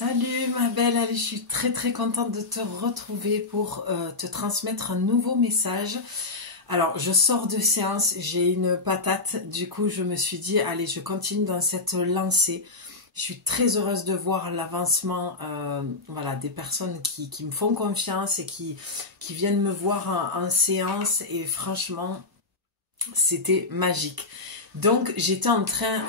Salut ma belle, allez, je suis très contente de te retrouver pour te transmettre un nouveau message. Alors, je sors de séance, j'ai une patate, du coup je me suis dit, allez, je continue dans cette lancée. Je suis très heureuse de voir l'avancement voilà, des personnes qui me font confiance et qui viennent me voir en séance et franchement, c'était magique. Donc, j'étais en train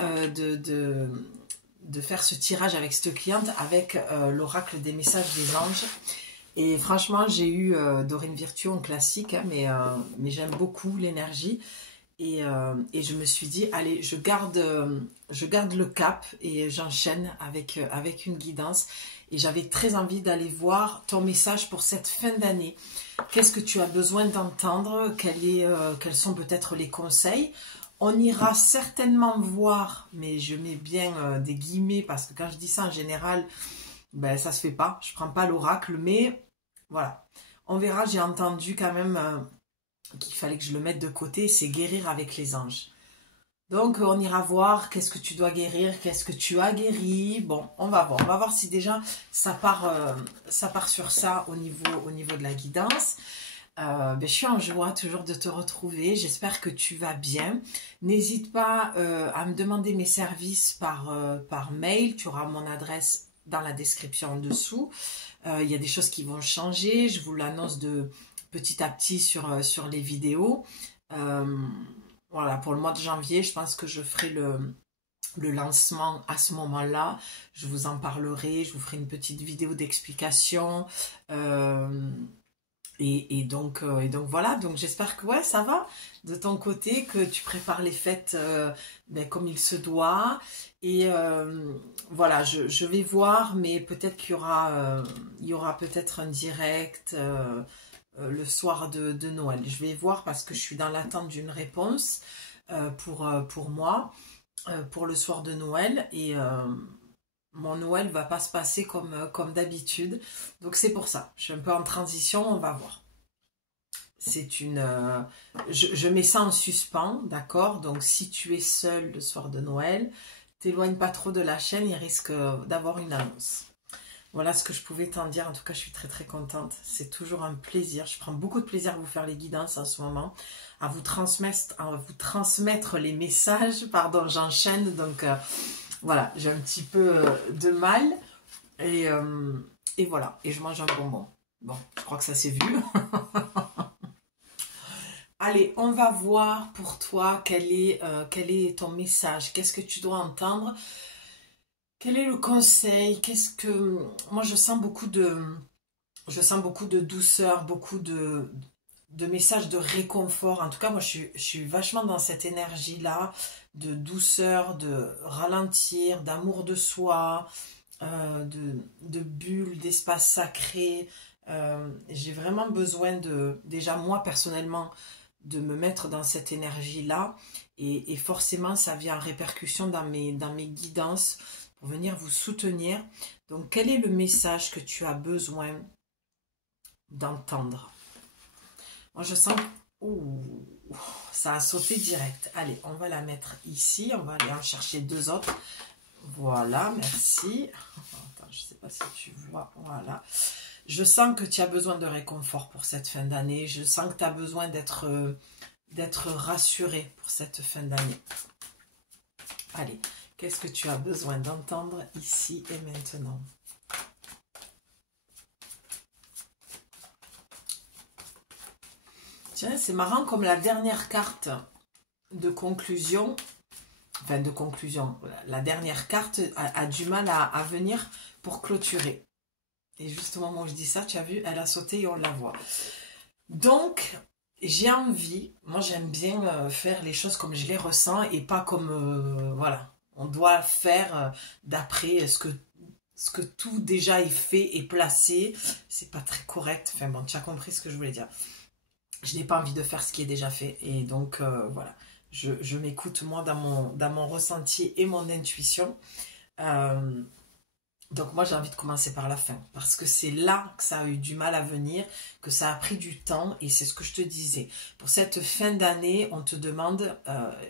de faire ce tirage avec cette cliente, avec l'oracle des messages des anges. Et franchement, j'ai eu Dorine Virtue en classique, hein, mais j'aime beaucoup l'énergie. Et je me suis dit, allez, je garde le cap et j'enchaîne avec une guidance. Et j'avais très envie d'aller voir ton message pour cette fin d'année. Qu'est-ce que tu as besoin d'entendre? Quels sont peut-être les conseils? On ira certainement voir, mais je mets bien des guillemets parce que quand je dis ça en général, ben ça se fait pas. Je prends pas l'oracle, mais voilà. On verra, j'ai entendu quand même qu'il fallait que je le mette de côté, c'est guérir avec les anges. Donc on ira voir qu'est-ce que tu dois guérir, qu'est-ce que tu as guéri. Bon, on va voir si déjà ça part sur ça au niveau de la guidance. Je suis en joie toujours de te retrouver, j'espère que tu vas bien. N'hésite pas à me demander mes services par mail, tu auras mon adresse dans la description en dessous. Il y a des choses qui vont changer, je vous l'annonce de petit à petit sur les vidéos. Voilà, pour le mois de janvier, je pense que je ferai le lancement à ce moment-là. Je vous en parlerai, je vous ferai une petite vidéo d'explication. Et donc voilà, donc j'espère que ouais, ça va de ton côté, que tu prépares les fêtes comme il se doit. Et voilà, je vais voir, mais peut-être qu'il y aura peut-être un direct le soir de Noël. Je vais voir parce que je suis dans l'attente d'une réponse pour moi, pour le soir de Noël. Et mon Noël va pas se passer comme d'habitude. Donc c'est pour ça. Je suis un peu en transition, on va voir. Je mets ça en suspens, d'accord? Donc si tu es seul le soir de Noël, t'éloigne pas trop de la chaîne, il risque d'avoir une annonce. Voilà ce que je pouvais t'en dire. En tout cas, je suis très contente. C'est toujours un plaisir. Je prends beaucoup de plaisir à vous faire les guidances en ce moment, à vous transmettre les messages. Pardon, j'enchaîne. Donc voilà, j'ai un petit peu de mal. Et voilà. Et je mange un bonbon. Bon, je crois que ça s'est vu. Allez, on va voir pour toi quel est ton message. Qu'est-ce que tu dois entendre? Quel est le conseil? Moi je sens beaucoup de douceur, beaucoup de messages de réconfort. En tout cas, moi je suis vachement dans cette énergie-là, de douceur, de ralentir, d'amour de soi, de bulles, d'espace sacré. J'ai vraiment besoin déjà moi personnellement, de me mettre dans cette énergie-là. Et forcément, ça vient en répercussion dans mes guidances, pour venir vous soutenir. Donc, quel est le message que tu as besoin d'entendre? Moi, je sens... Ouh, ça a sauté direct. Allez, on va la mettre ici. On va aller en chercher deux autres. Voilà, merci. Attends, je ne sais pas si tu vois. Voilà. Je sens que tu as besoin de réconfort pour cette fin d'année. Je sens que tu as besoin d'être rassuré pour cette fin d'année. Allez. Qu'est-ce que tu as besoin d'entendre ici et maintenant? Tiens, c'est marrant comme la dernière carte de conclusion, la dernière carte a du mal à venir pour clôturer. Et juste au moment où je dis ça, tu as vu, elle a sauté et on la voit. Donc, j'ai envie, moi j'aime bien faire les choses comme je les ressens et pas comme, voilà. On doit faire d'après ce que tout déjà est fait et placé. C'est pas très correct. Enfin bon, tu as compris ce que je voulais dire. Je n'ai pas envie de faire ce qui est déjà fait. Et donc, voilà. Je m'écoute moi dans mon ressenti et mon intuition. Donc moi j'ai envie de commencer par la fin, parce que c'est là que ça a eu du mal à venir, que ça a pris du temps, et c'est ce que je te disais. Pour cette fin d'année, on te demande,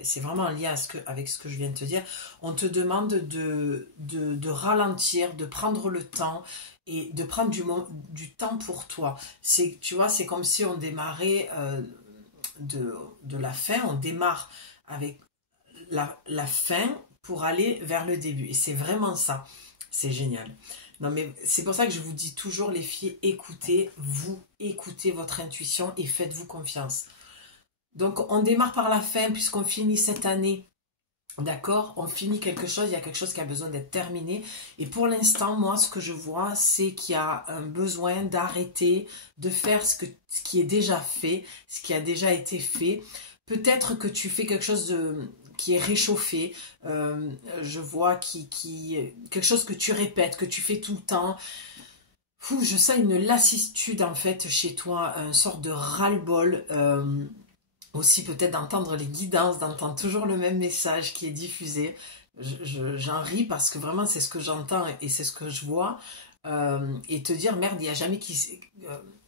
c'est vraiment en lien avec ce que je viens de te dire, on te demande de ralentir, de prendre le temps, et de prendre du temps pour toi. Tu vois, c'est comme si on démarrait de la fin, on démarre avec la fin pour aller vers le début, et c'est vraiment ça. C'est génial. Non, mais c'est pour ça que je vous dis toujours, les filles, écoutez votre intuition et faites-vous confiance. Donc, on démarre par la fin puisqu'on finit cette année. D'accord? On finit quelque chose, il y a quelque chose qui a besoin d'être terminé. Et pour l'instant, moi, ce que je vois, c'est qu'il y a un besoin d'arrêter de faire ce qui est déjà fait, ce qui a déjà été fait. Peut-être que tu fais quelque chose qui est réchauffé, je vois quelque chose que tu répètes, que tu fais tout le temps. Je sens une lassitude en fait chez toi, une sorte de ras-le-bol, aussi peut-être d'entendre les guidances, d'entendre toujours le même message qui est diffusé. J'en ris parce que vraiment c'est ce que j'entends et c'est ce que je vois, et te dire merde, il y a jamais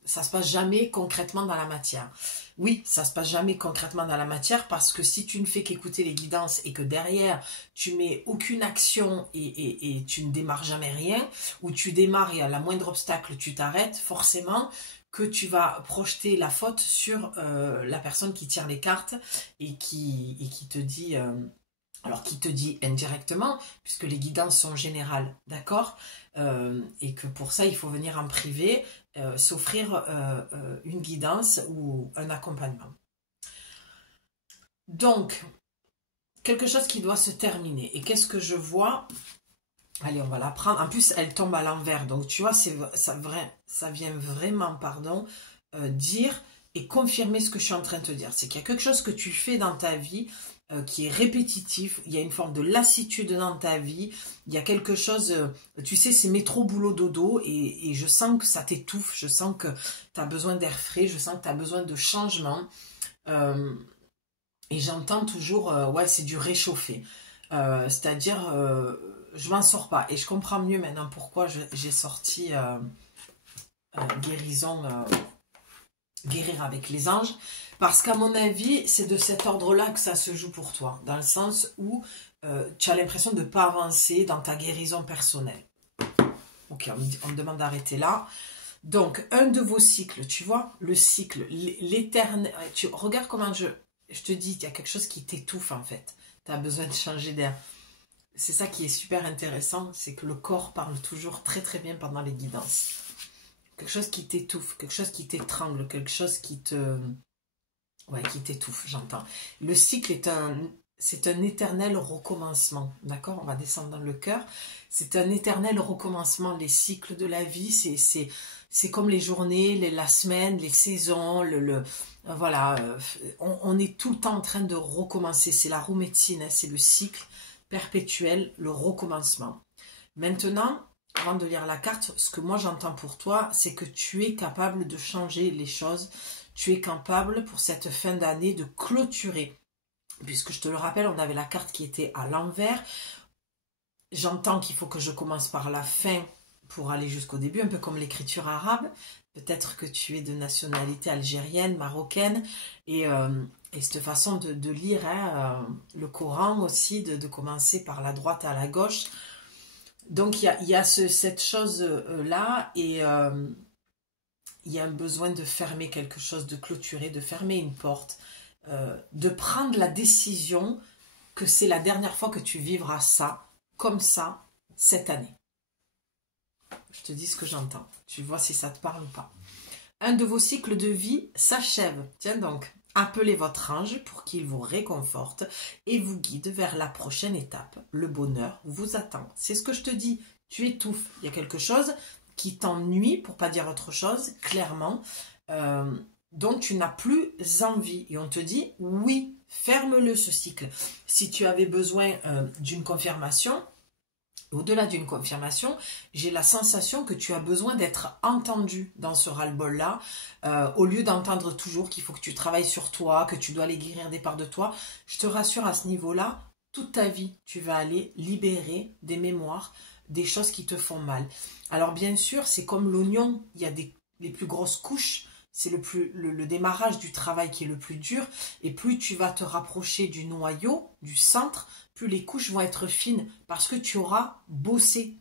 ça se passe jamais concrètement dans la matière. Oui, ça se passe jamais concrètement dans la matière parce que si tu ne fais qu'écouter les guidances et que derrière tu mets aucune action et tu ne démarres jamais rien, ou tu démarres et à la moindre obstacle tu t'arrêtes, forcément que tu vas projeter la faute sur la personne qui tire les cartes et qui te dit... alors, qui te dit indirectement, puisque les guidances sont générales, d'accord, et que pour ça, il faut venir en privé, s'offrir une guidance ou un accompagnement. Donc, quelque chose qui doit se terminer. Et qu'est-ce que je vois? Allez, on va la prendre. En plus, elle tombe à l'envers. Donc, tu vois, ça vient vraiment, dire et confirmer ce que je suis en train de te dire. C'est qu'il y a quelque chose que tu fais dans ta vie qui est répétitif, il y a une forme de lassitude dans ta vie, il y a quelque chose, tu sais, c'est métro, boulot, dodo, et je sens que ça t'étouffe, je sens que tu as besoin d'air frais, je sens que tu as besoin de changement, et j'entends toujours, ouais, c'est du réchauffé, c'est-à-dire, je m'en sors pas, et je comprends mieux maintenant pourquoi j'ai sorti guérir avec les anges, parce qu'à mon avis, c'est de cet ordre-là que ça se joue pour toi, dans le sens où tu as l'impression de ne pas avancer dans ta guérison personnelle. Ok, on me demande d'arrêter là. Donc, un de vos cycles, tu vois, le cycle, l'éternel... Regarde comment je te dis, il y a quelque chose qui t'étouffe en fait. Tu as besoin de changer d'air. C'est ça qui est super intéressant, c'est que le corps parle toujours très très bien pendant les guidances. Quelque chose qui t'étouffe, quelque chose qui t'étrangle, quelque chose qui t'étouffe, j'entends. Le cycle c'est un éternel recommencement, d'accord? On va descendre dans le cœur. C'est un éternel recommencement, les cycles de la vie, c'est comme les journées, la semaine, les saisons, voilà, on est tout le temps en train de recommencer. C'est la roue médecine, hein, c'est le cycle perpétuel, le recommencement. Maintenant, avant de lire la carte, ce que moi j'entends pour toi, c'est que tu es capable de changer les choses. Tu es capable pour cette fin d'année de clôturer. Puisque je te le rappelle, on avait la carte qui était à l'envers. J'entends qu'il faut que je commence par la fin pour aller jusqu'au début, un peu comme l'écriture arabe. Peut-être que tu es de nationalité algérienne, marocaine, et cette façon de lire hein, le Coran aussi, de commencer par la droite à la gauche. Donc il y a cette chose-là, et il y a un besoin de fermer quelque chose, de clôturer, de fermer une porte, de prendre la décision que c'est la dernière fois que tu vivras ça, comme ça, cette année. Je te dis ce que j'entends. Tu vois si ça te parle ou pas. Un de vos cycles de vie s'achève. Tiens donc, appelez votre ange pour qu'il vous réconforte et vous guide vers la prochaine étape. Le bonheur vous attend. C'est ce que je te dis. Tu étouffes. Il y a quelque chose qui t'ennuie, pour pas dire autre chose, clairement, dont tu n'as plus envie. Et on te dit, oui, ferme-le ce cycle. Si tu avais besoin d'une confirmation, au-delà d'une confirmation, j'ai la sensation que tu as besoin d'être entendu dans ce ras-le-bol-là, au lieu d'entendre toujours qu'il faut que tu travailles sur toi, que tu dois aller guérir des parts de toi. Je te rassure à ce niveau-là, toute ta vie, tu vas aller libérer des mémoires des choses qui te font mal. Alors bien sûr, c'est comme l'oignon, il y a les plus grosses couches, c'est le démarrage du travail qui est le plus dur, et plus tu vas te rapprocher du noyau, du centre, plus les couches vont être fines, parce que tu auras bossé.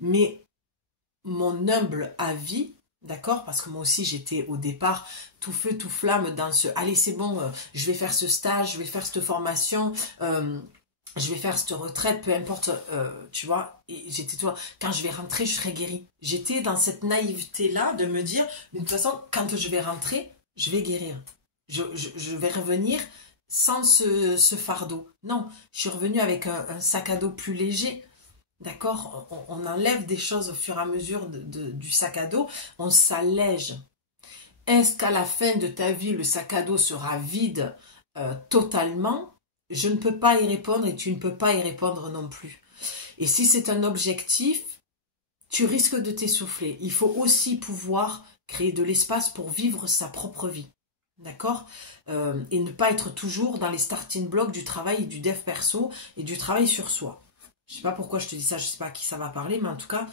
Mais mon humble avis, d'accord, parce que moi aussi j'étais au départ tout feu, tout flamme dans ce « allez c'est bon, je vais faire ce stage, je vais faire cette formation, je vais faire cette retraite, peu importe, tu vois ». Et j'étais, tu vois, quand je vais rentrer, je serai guérie. J'étais dans cette naïveté-là de me dire, de toute façon, quand je vais rentrer, je vais guérir. Je vais revenir sans ce fardeau. Non, je suis revenue avec un sac à dos plus léger. D'accord, on enlève des choses au fur et à mesure du sac à dos, on s'allège. Est-ce qu'à la fin de ta vie, le sac à dos sera vide totalement? Je ne peux pas y répondre et tu ne peux pas y répondre non plus. Et si c'est un objectif, tu risques de t'essouffler. Il faut aussi pouvoir créer de l'espace pour vivre sa propre vie. D'accord, et ne pas être toujours dans les starting blocks du travail et du dev perso et du travail sur soi. Je ne sais pas pourquoi je te dis ça, je ne sais pas à qui ça va parler, mais en tout cas,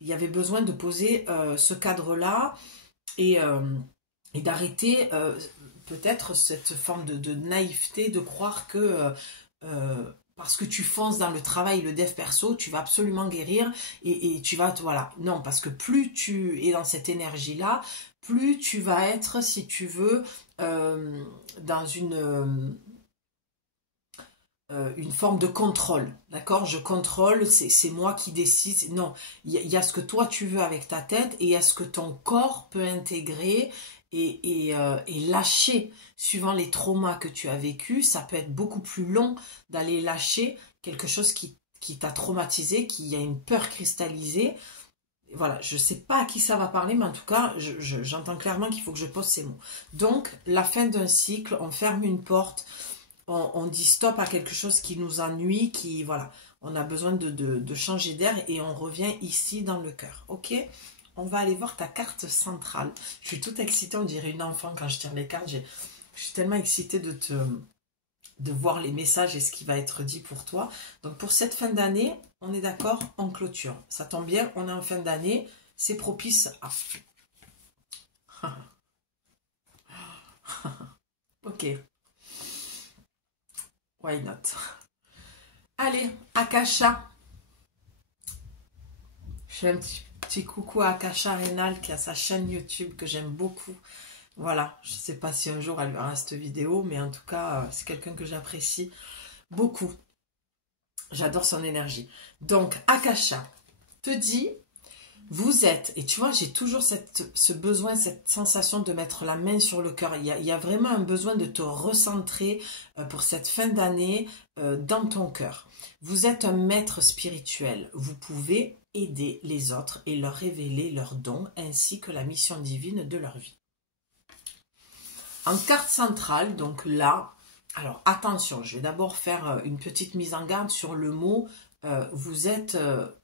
il y avait besoin de poser ce cadre-là et d'arrêter peut-être cette forme de naïveté, de croire que parce que tu fonces dans le travail, le dev perso, tu vas absolument guérir et tu vas, voilà. Non, parce que plus tu es dans cette énergie-là, plus tu vas être, si tu veux, dans une forme de contrôle, d'accord? Je contrôle, c'est moi qui décide. Non, il y a ce que toi tu veux avec ta tête et il y a ce que ton corps peut intégrer et lâcher. Suivant les traumas que tu as vécus, ça peut être beaucoup plus long d'aller lâcher quelque chose qui t'a traumatisé, qui a une peur cristallisée. Voilà, je ne sais pas à qui ça va parler, mais en tout cas, j'entends clairement qu'il faut que je pose ces mots. Donc, la fin d'un cycle, on ferme une porte, on dit stop à quelque chose qui nous ennuie, voilà, on a besoin de changer d'air et on revient ici dans le cœur, ok? On va aller voir ta carte centrale. Je suis toute excitée, on dirait une enfant quand je tire les cartes. Je suis tellement excitée de voir les messages et ce qui va être dit pour toi. Donc pour cette fin d'année, on est d'accord, en clôture. Ça tombe bien, on est en fin d'année, c'est propice à... ok. Why not? Allez, Akasha. Je fais un petit coucou à Akasha Rénal qui a sa chaîne YouTube que j'aime beaucoup. Voilà, je ne sais pas si un jour elle verra cette vidéo, mais en tout cas, c'est quelqu'un que j'apprécie beaucoup. J'adore son énergie. Donc, Akasha te dit, vous êtes, et tu vois, j'ai toujours ce besoin, cette sensation de mettre la main sur le cœur. Il y a vraiment un besoin de te recentrer pour cette fin d'année dans ton cœur. Vous êtes un maître spirituel. Vous pouvez aider les autres et leur révéler leurs dons ainsi que la mission divine de leur vie. En carte centrale, donc là, alors attention, je vais d'abord faire une petite mise en garde sur le mot vous êtes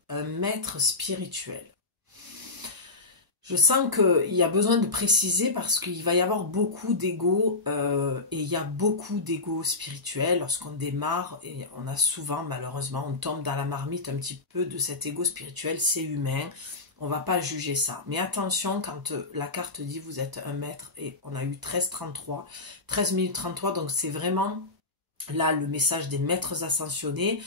un maître spirituel. Je sens qu'il y a besoin de préciser parce qu'il va y avoir beaucoup d'ego et il y a beaucoup d'ego spirituel lorsqu'on démarre et on a souvent, malheureusement, on tombe dans la marmite un petit peu de cet ego spirituel, c'est humain. On ne va pas juger ça. Mais attention, quand la carte dit vous êtes un maître, et on a eu 13:33, 13 minutes 33, donc c'est vraiment là le message des maîtres ascensionnés.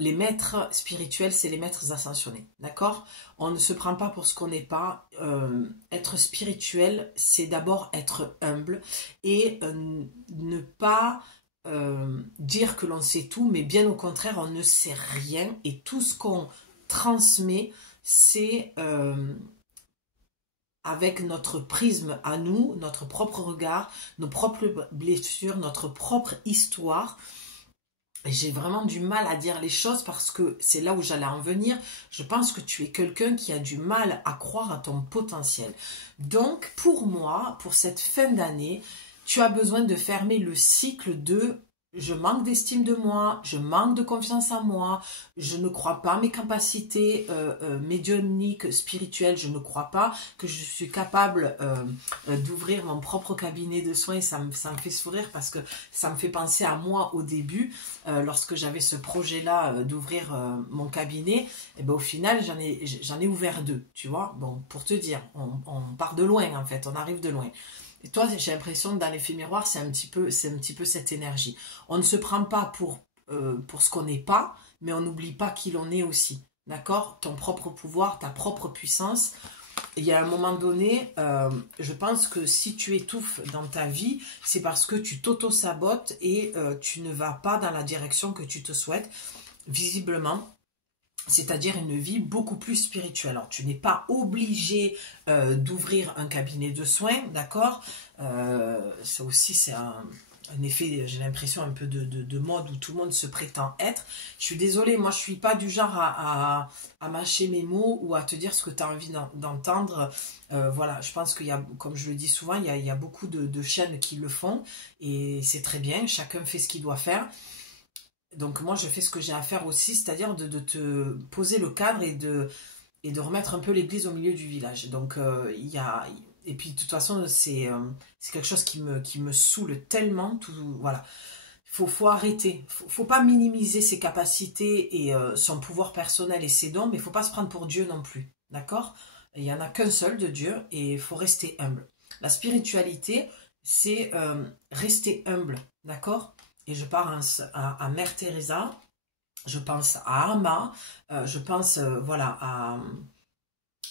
Les maîtres spirituels, c'est les maîtres ascensionnés, d'accord? On ne se prend pas pour ce qu'on n'est pas. Être spirituel, c'est d'abord être humble et ne pas dire que l'on sait tout, mais bien au contraire, on ne sait rien et tout ce qu'on transmet, c'est avec notre prisme à nous, notre propre regard, nos propres blessures, notre propre histoire. Et j'ai vraiment du mal à dire les choses parce que c'est là où j'allais en venir. Je pense que tu es quelqu'un qui a du mal à croire à ton potentiel. Donc, pour moi, pour cette fin d'année, tu as besoin de fermer le cycle de je manque d'estime de moi, je manque de confiance en moi, je ne crois pas à mes capacités médiumniques, spirituelles, je ne crois pas que je suis capable d'ouvrir mon propre cabinet de soins. Ça me fait sourire parce que ça me fait penser à moi au début, lorsque j'avais ce projet-là d'ouvrir mon cabinet. Et ben, au final, j'en ai ouvert 2, tu vois. Bon, pour te dire, on part de loin en fait, on arrive de loin. Et toi, j'ai l'impression que dans l'effet miroir, c'est un petit peu cette énergie. On ne se prend pas pour ce qu'on n'est pas, mais on n'oublie pas qui l'on est aussi. D'accord? Ton propre pouvoir, ta propre puissance. Il y a un moment donné, je pense que si tu étouffes dans ta vie, c'est parce que tu t'auto-sabotes et tu ne vas pas dans la direction que tu te souhaites, visiblement. C'est-à-dire une vie beaucoup plus spirituelle. Alors, tu n'es pas obligé d'ouvrir un cabinet de soins, d'accord. Ça aussi, c'est un effet, j'ai l'impression, un peu de mode où tout le monde se prétend être. Je suis désolée, moi, je ne suis pas du genre à mâcher mes mots ou à te dire ce que tu as envie d'entendre. Voilà, je pense qu'il y a, comme je le dis souvent, il y a beaucoup de chaînes qui le font et c'est très bien, chacun fait ce qu'il doit faire. Donc moi, je fais ce que j'ai à faire aussi, c'est-à-dire de te poser le cadre et de remettre un peu l'église au milieu du village. Donc il y a... Et puis de toute façon, c'est quelque chose qui me saoule tellement. Tout, voilà. Faut arrêter. Faut pas minimiser ses capacités et son pouvoir personnel et ses dons, mais il faut pas se prendre pour Dieu non plus. D'accord? Il n'y en a qu'un seul de Dieu et il faut rester humble. La spiritualité, c'est rester humble. D'accord? Et je pense à Mère Teresa, je pense à Amma, je pense voilà,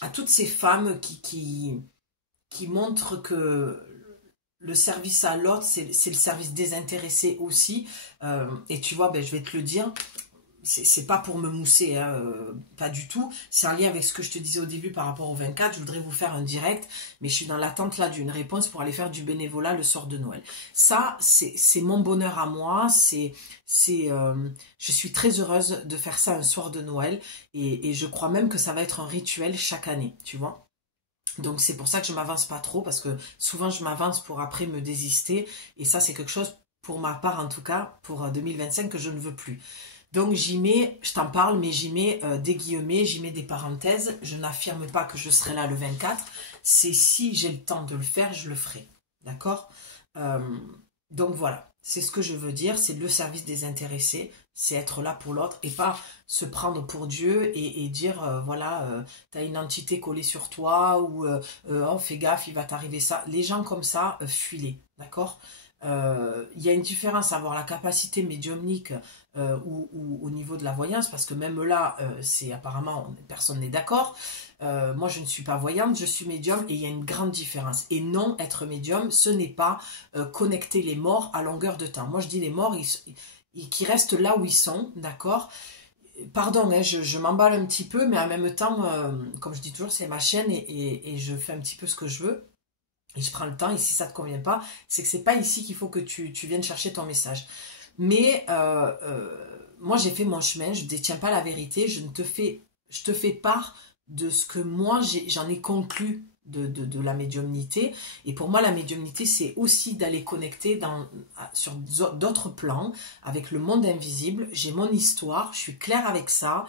à toutes ces femmes qui montrent que le service à l'autre, c'est le service désintéressé aussi. Et tu vois, ben, je vais te le dire, c'est pas pour me mousser, hein, pas du tout. C'est en lien avec ce que je te disais au début par rapport au 24. Je voudrais vous faire un direct, mais je suis dans l'attente là d'une réponse pour aller faire du bénévolat le soir de Noël. Ça, c'est mon bonheur à moi. Je suis très heureuse de faire ça un soir de Noël et je crois même que ça va être un rituel chaque année, tu vois. Donc c'est pour ça que je m'avance pas trop parce que souvent je m'avance pour après me désister et ça c'est quelque chose pour ma part en tout cas pour 2025 que je ne veux plus. Donc j'y mets, je t'en parle, mais j'y mets des guillemets, j'y mets des parenthèses. Je n'affirme pas que je serai là le 24. C'est si j'ai le temps de le faire, je le ferai. D'accord? Donc voilà, c'est ce que je veux dire. C'est le service désintéressé. C'est être là pour l'autre et pas se prendre pour Dieu et dire, voilà, t'as une entité collée sur toi ou oh, fais gaffe, il va t'arriver ça. Les gens comme ça, fuis-les. D'accord? Il y a une différence à avoir la capacité médiumnique ou au niveau de la voyance, parce que même là, c'est apparemment, personne n'est d'accord. Moi, je ne suis pas voyante, je suis médium et il y a une grande différence. Et non, être médium, ce n'est pas connecter les morts à longueur de temps. Moi, je dis les morts, qui restent là où ils sont, d'accord? Pardon, hein, je m'emballe un petit peu, mais en même temps, comme je dis toujours, c'est ma chaîne et je fais un petit peu ce que je veux. Et je prends le temps, et si ça ne te convient pas, c'est que c'est pas ici qu'il faut que tu viennes chercher ton message. Mais moi, j'ai fait mon chemin, je ne détiens pas la vérité, je te fais part de ce que moi, j'en ai conclu de la médiumnité. Et pour moi, la médiumnité, c'est aussi d'aller connecter sur d'autres plans, avec le monde invisible. J'ai mon histoire, je suis claire avec ça.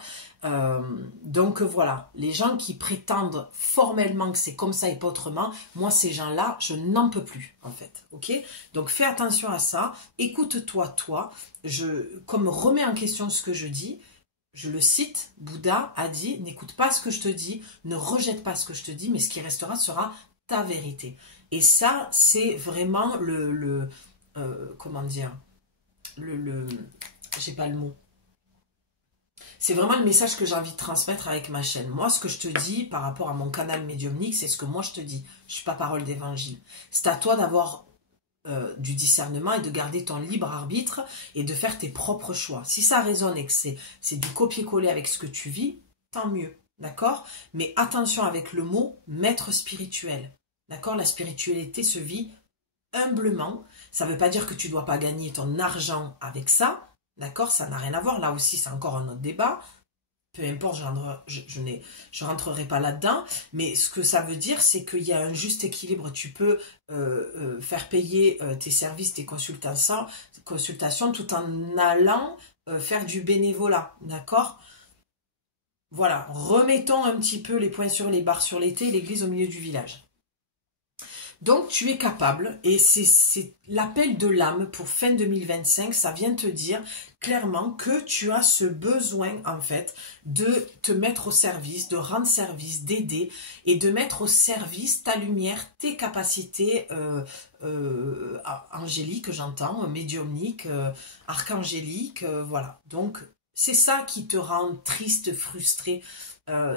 Donc voilà, les gens qui prétendent formellement que c'est comme ça et pas autrement, moi ces gens-là, je n'en peux plus en fait, ok? Donc fais attention à ça, écoute-toi, toi, comme remets en question ce que je dis, je le cite, Bouddha a dit, n'écoute pas ce que je te dis, ne rejette pas ce que je te dis, mais ce qui restera sera ta vérité. Et ça, c'est vraiment comment dire, j'ai pas le mot. C'est vraiment le message que j'ai envie de transmettre avec ma chaîne. Moi, ce que je te dis par rapport à mon canal médiumnique, c'est ce que moi je te dis. Je ne suis pas parole d'évangile. C'est à toi d'avoir du discernement et de garder ton libre arbitre et de faire tes propres choix. Si ça résonne et que c'est du copier-coller avec ce que tu vis, tant mieux. D'accord? Mais attention avec le mot maître spirituel. D'accord? La spiritualité se vit humblement. Ça ne veut pas dire que tu ne dois pas gagner ton argent avec ça. D'accord, ça n'a rien à voir. Là aussi, c'est encore un autre débat. Peu importe, je rentrerai pas là-dedans. Mais ce que ça veut dire, c'est qu'il y a un juste équilibre. Tu peux faire payer tes services, tes consultations consultation tout en allant faire du bénévolat, d'accord? Voilà, remettons un petit peu les points sur les barres sur les T et l'église au milieu du village. Donc, tu es capable, et c'est l'appel de l'âme pour fin 2025, ça vient te dire clairement que tu as ce besoin, en fait, de te mettre au service, de rendre service, d'aider, et de mettre au service ta lumière, tes capacités angéliques, j'entends, médiumniques, archangéliques, voilà. Donc, c'est ça qui te rend triste, frustré,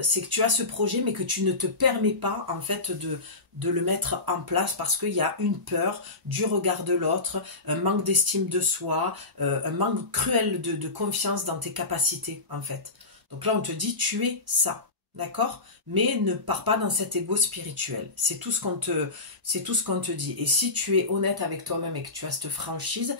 c'est que tu as ce projet mais que tu ne te permets pas en fait de le mettre en place parce qu'il y a une peur du regard de l'autre, un manque d'estime de soi, un manque cruel de confiance dans tes capacités en fait. Donc là on te dit tu es ça, d'accord? Mais ne pars pas dans cet ego spirituel. C'est tout ce qu'on te dit. Et si tu es honnête avec toi-même et que tu as cette franchise,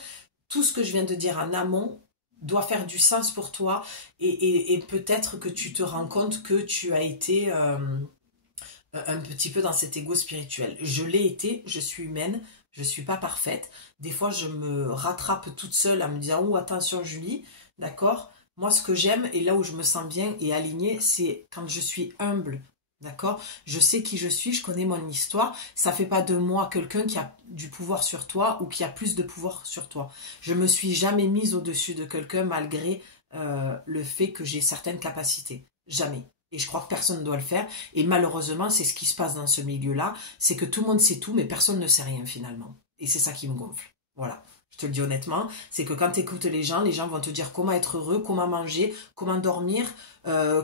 tout ce que je viens de dire en amont doit faire du sens pour toi et peut-être que tu te rends compte que tu as été un petit peu dans cet ego spirituel. Je l'ai été, je suis humaine, je ne suis pas parfaite. Des fois, je me rattrape toute seule à me dire « Oh, attention Julie, d'accord ?» Moi, ce que j'aime et là où je me sens bien et alignée, c'est quand je suis humble. D'accord? Je sais qui je suis, je connais mon histoire. Ça ne fait pas de moi quelqu'un qui a du pouvoir sur toi ou qui a plus de pouvoir sur toi. Je ne me suis jamais mise au-dessus de quelqu'un malgré le fait que j'ai certaines capacités. Jamais. Et je crois que personne ne doit le faire. Et malheureusement, c'est ce qui se passe dans ce milieu-là. C'est que tout le monde sait tout, mais personne ne sait rien finalement. Et c'est ça qui me gonfle. Voilà. Je te le dis honnêtement, c'est que quand tu écoutes les gens vont te dire comment être heureux, comment manger, comment dormir,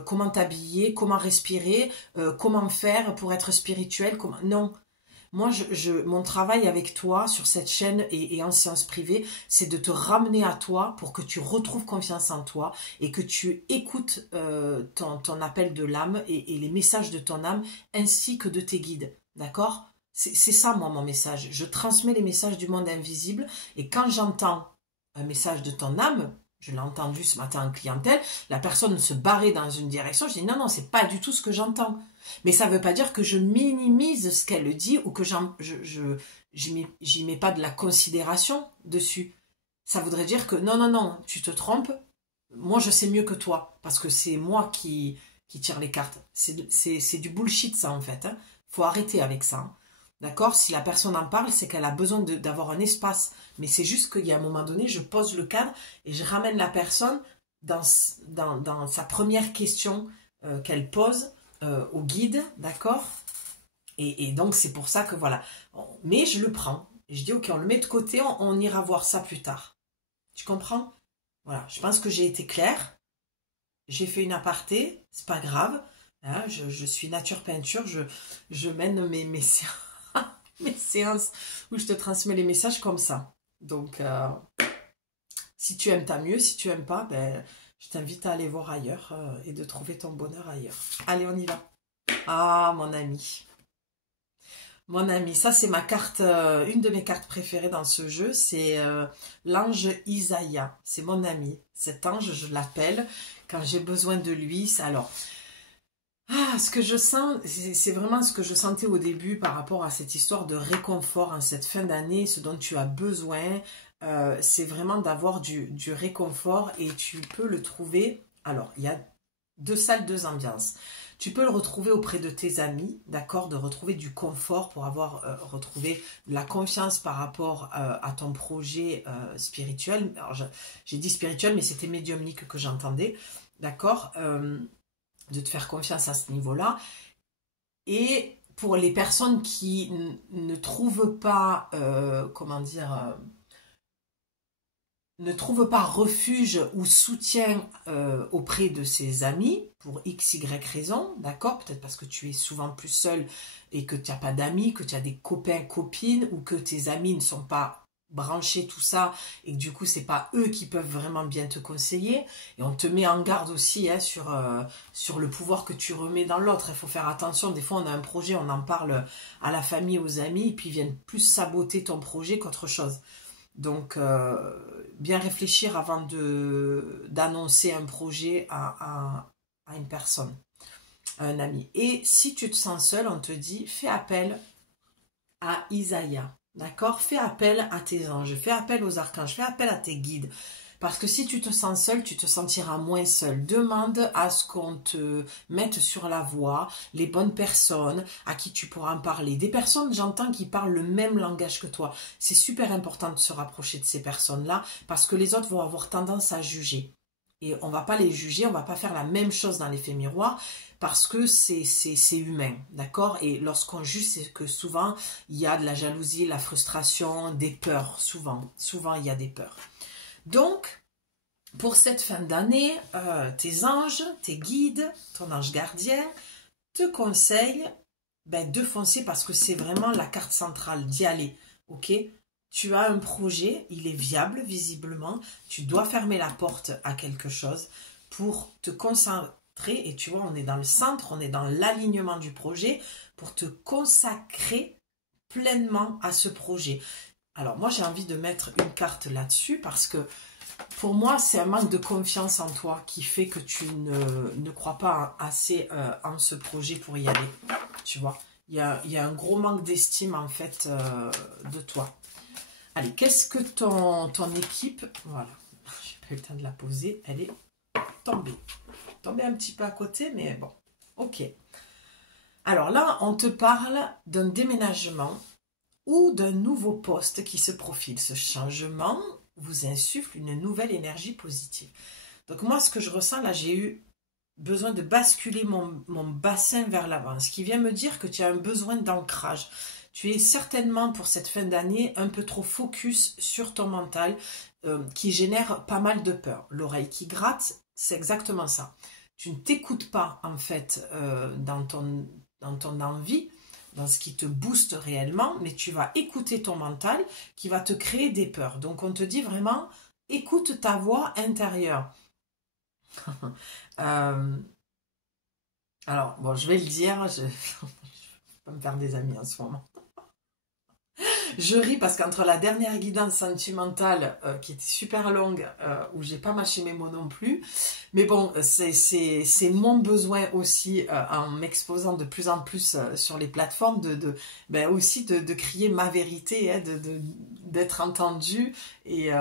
comment t'habiller, comment respirer, comment faire pour être spirituel. Non, moi, mon travail avec toi sur cette chaîne et en séance privée, c'est de te ramener à toi pour que tu retrouves confiance en toi et que tu écoutes ton appel de l'âme et les messages de ton âme ainsi que de tes guides. D'accord ? C'est ça, moi, mon message. Je transmets les messages du monde invisible et quand j'entends un message de ton âme, je l'ai entendu ce matin en clientèle, la personne se barrait dans une direction, je dis non, c'est pas du tout ce que j'entends. Mais ça ne veut pas dire que je minimise ce qu'elle dit ou que j'y mets pas de la considération dessus. Ça voudrait dire que non, tu te trompes, moi je sais mieux que toi, parce que c'est moi qui tire les cartes. C'est du bullshit ça en fait. Faut arrêter avec ça. Hein. D'accord? Si la personne en parle, c'est qu'elle a besoin d'avoir un espace. Mais c'est juste qu'il y a un moment donné, je pose le cadre et je ramène la personne dans sa première question qu'elle pose au guide, d'accord? Et donc, c'est pour ça que voilà. Mais je le prends. Et je dis, ok, on le met de côté, on ira voir ça plus tard. Tu comprends? Voilà, je pense que j'ai été claire. J'ai fait une aparté, c'est pas grave. Hein, je suis nature peinture, je mène mes séances. Mes séances où je te transmets les messages comme ça. Donc, si tu aimes, tant mieux. Si tu aimes pas, ben, je t'invite à aller voir ailleurs et de trouver ton bonheur ailleurs. Allez, on y va. Ah, mon ami. Mon ami, ça c'est ma carte, une de mes cartes préférées dans ce jeu, c'est l'ange Isaïa. C'est mon ami. Cet ange, je l'appelle quand j'ai besoin de lui. Alors, ce que je sens, c'est vraiment ce que je sentais au début par rapport à cette histoire de réconfort en cette fin d'année, ce dont tu as besoin, c'est vraiment d'avoir du réconfort et tu peux le trouver, alors il y a deux salles, deux ambiances. Tu peux le retrouver auprès de tes amis, d'accord, de retrouver du confort pour avoir retrouvé de la confiance par rapport à ton projet spirituel. Alors j'ai dit spirituel, mais c'était médiumnique que j'entendais, d'accord, de te faire confiance à ce niveau-là. Et pour les personnes qui ne trouvent pas, ne trouvent pas refuge ou soutien auprès de ses amis, pour x, y raison, d'accord? Peut-être parce que tu es souvent plus seul et que tu n'as pas d'amis, que tu as des copains, copines, ou que tes amis ne sont pas brancher tout ça et que du coup c'est pas eux qui peuvent vraiment bien te conseiller et on te met en garde aussi hein, sur le pouvoir que tu remets dans l'autre. Il faut faire attention, des fois on a un projet, on en parle à la famille, aux amis et puis ils viennent plus saboter ton projet qu'autre chose. Donc bien réfléchir avant d'annoncer un projet à une personne, à un ami. Et si tu te sens seul, on te dit fais appel à Isaïa. D'accord? Fais appel à tes anges, fais appel aux archanges, fais appel à tes guides. Parce que si tu te sens seul, tu te sentiras moins seul. Demande à ce qu'on te mette sur la voie les bonnes personnes à qui tu pourras en parler. Des personnes, j'entends, qui parlent le même langage que toi. C'est super important de se rapprocher de ces personnes-là parce que les autres vont avoir tendance à juger. Et on va pas les juger, on va pas faire la même chose dans l'effet miroir parce que c'est humain, d'accord? Et lorsqu'on juge, c'est que souvent, il y a de la jalousie, la frustration, des peurs, souvent il y a des peurs. Donc, pour cette fin d'année, tes anges, tes guides, ton ange gardien te conseillent de foncer parce que c'est vraiment la carte centrale, d'y aller, ok? Tu as un projet, il est viable visiblement, tu dois fermer la porte à quelque chose pour te concentrer, et tu vois, on est dans le centre, on est dans l'alignement du projet, pour te consacrer pleinement à ce projet. Alors moi j'ai envie de mettre une carte là-dessus parce que pour moi c'est un manque de confiance en toi qui fait que tu ne crois pas assez en ce projet pour y aller. Tu vois, il y a un gros manque d'estime en fait de toi. Allez, qu'est-ce que ton équipe... Voilà, j'ai pas eu le temps de la poser, elle est tombée. Tombée un petit peu à côté, mais bon, ok. Alors là, on te parle d'un déménagement ou d'un nouveau poste qui se profile. Ce changement vous insuffle une nouvelle énergie positive. Donc moi, ce que je ressens là, j'ai eu besoin de basculer mon bassin vers l'avant, ce qui vient me dire que tu as un besoin d'ancrage. Tu es certainement pour cette fin d'année un peu trop focus sur ton mental qui génère pas mal de peur. L'oreille qui gratte, c'est exactement ça. Tu ne t'écoutes pas en fait dans ton envie, dans ce qui te booste réellement, mais tu vas écouter ton mental qui va te créer des peurs. Donc on te dit vraiment, écoute ta voix intérieure. Alors, bon, je vais le dire, je ne vais pas me faire des amis en ce moment. Je ris parce qu'entre la dernière guidance sentimentale qui était super longue, où j'ai pas mâché mes mots non plus, mais bon, c'est mon besoin aussi en m'exposant de plus en plus sur les plateformes aussi de crier ma vérité, hein, d'être entendu et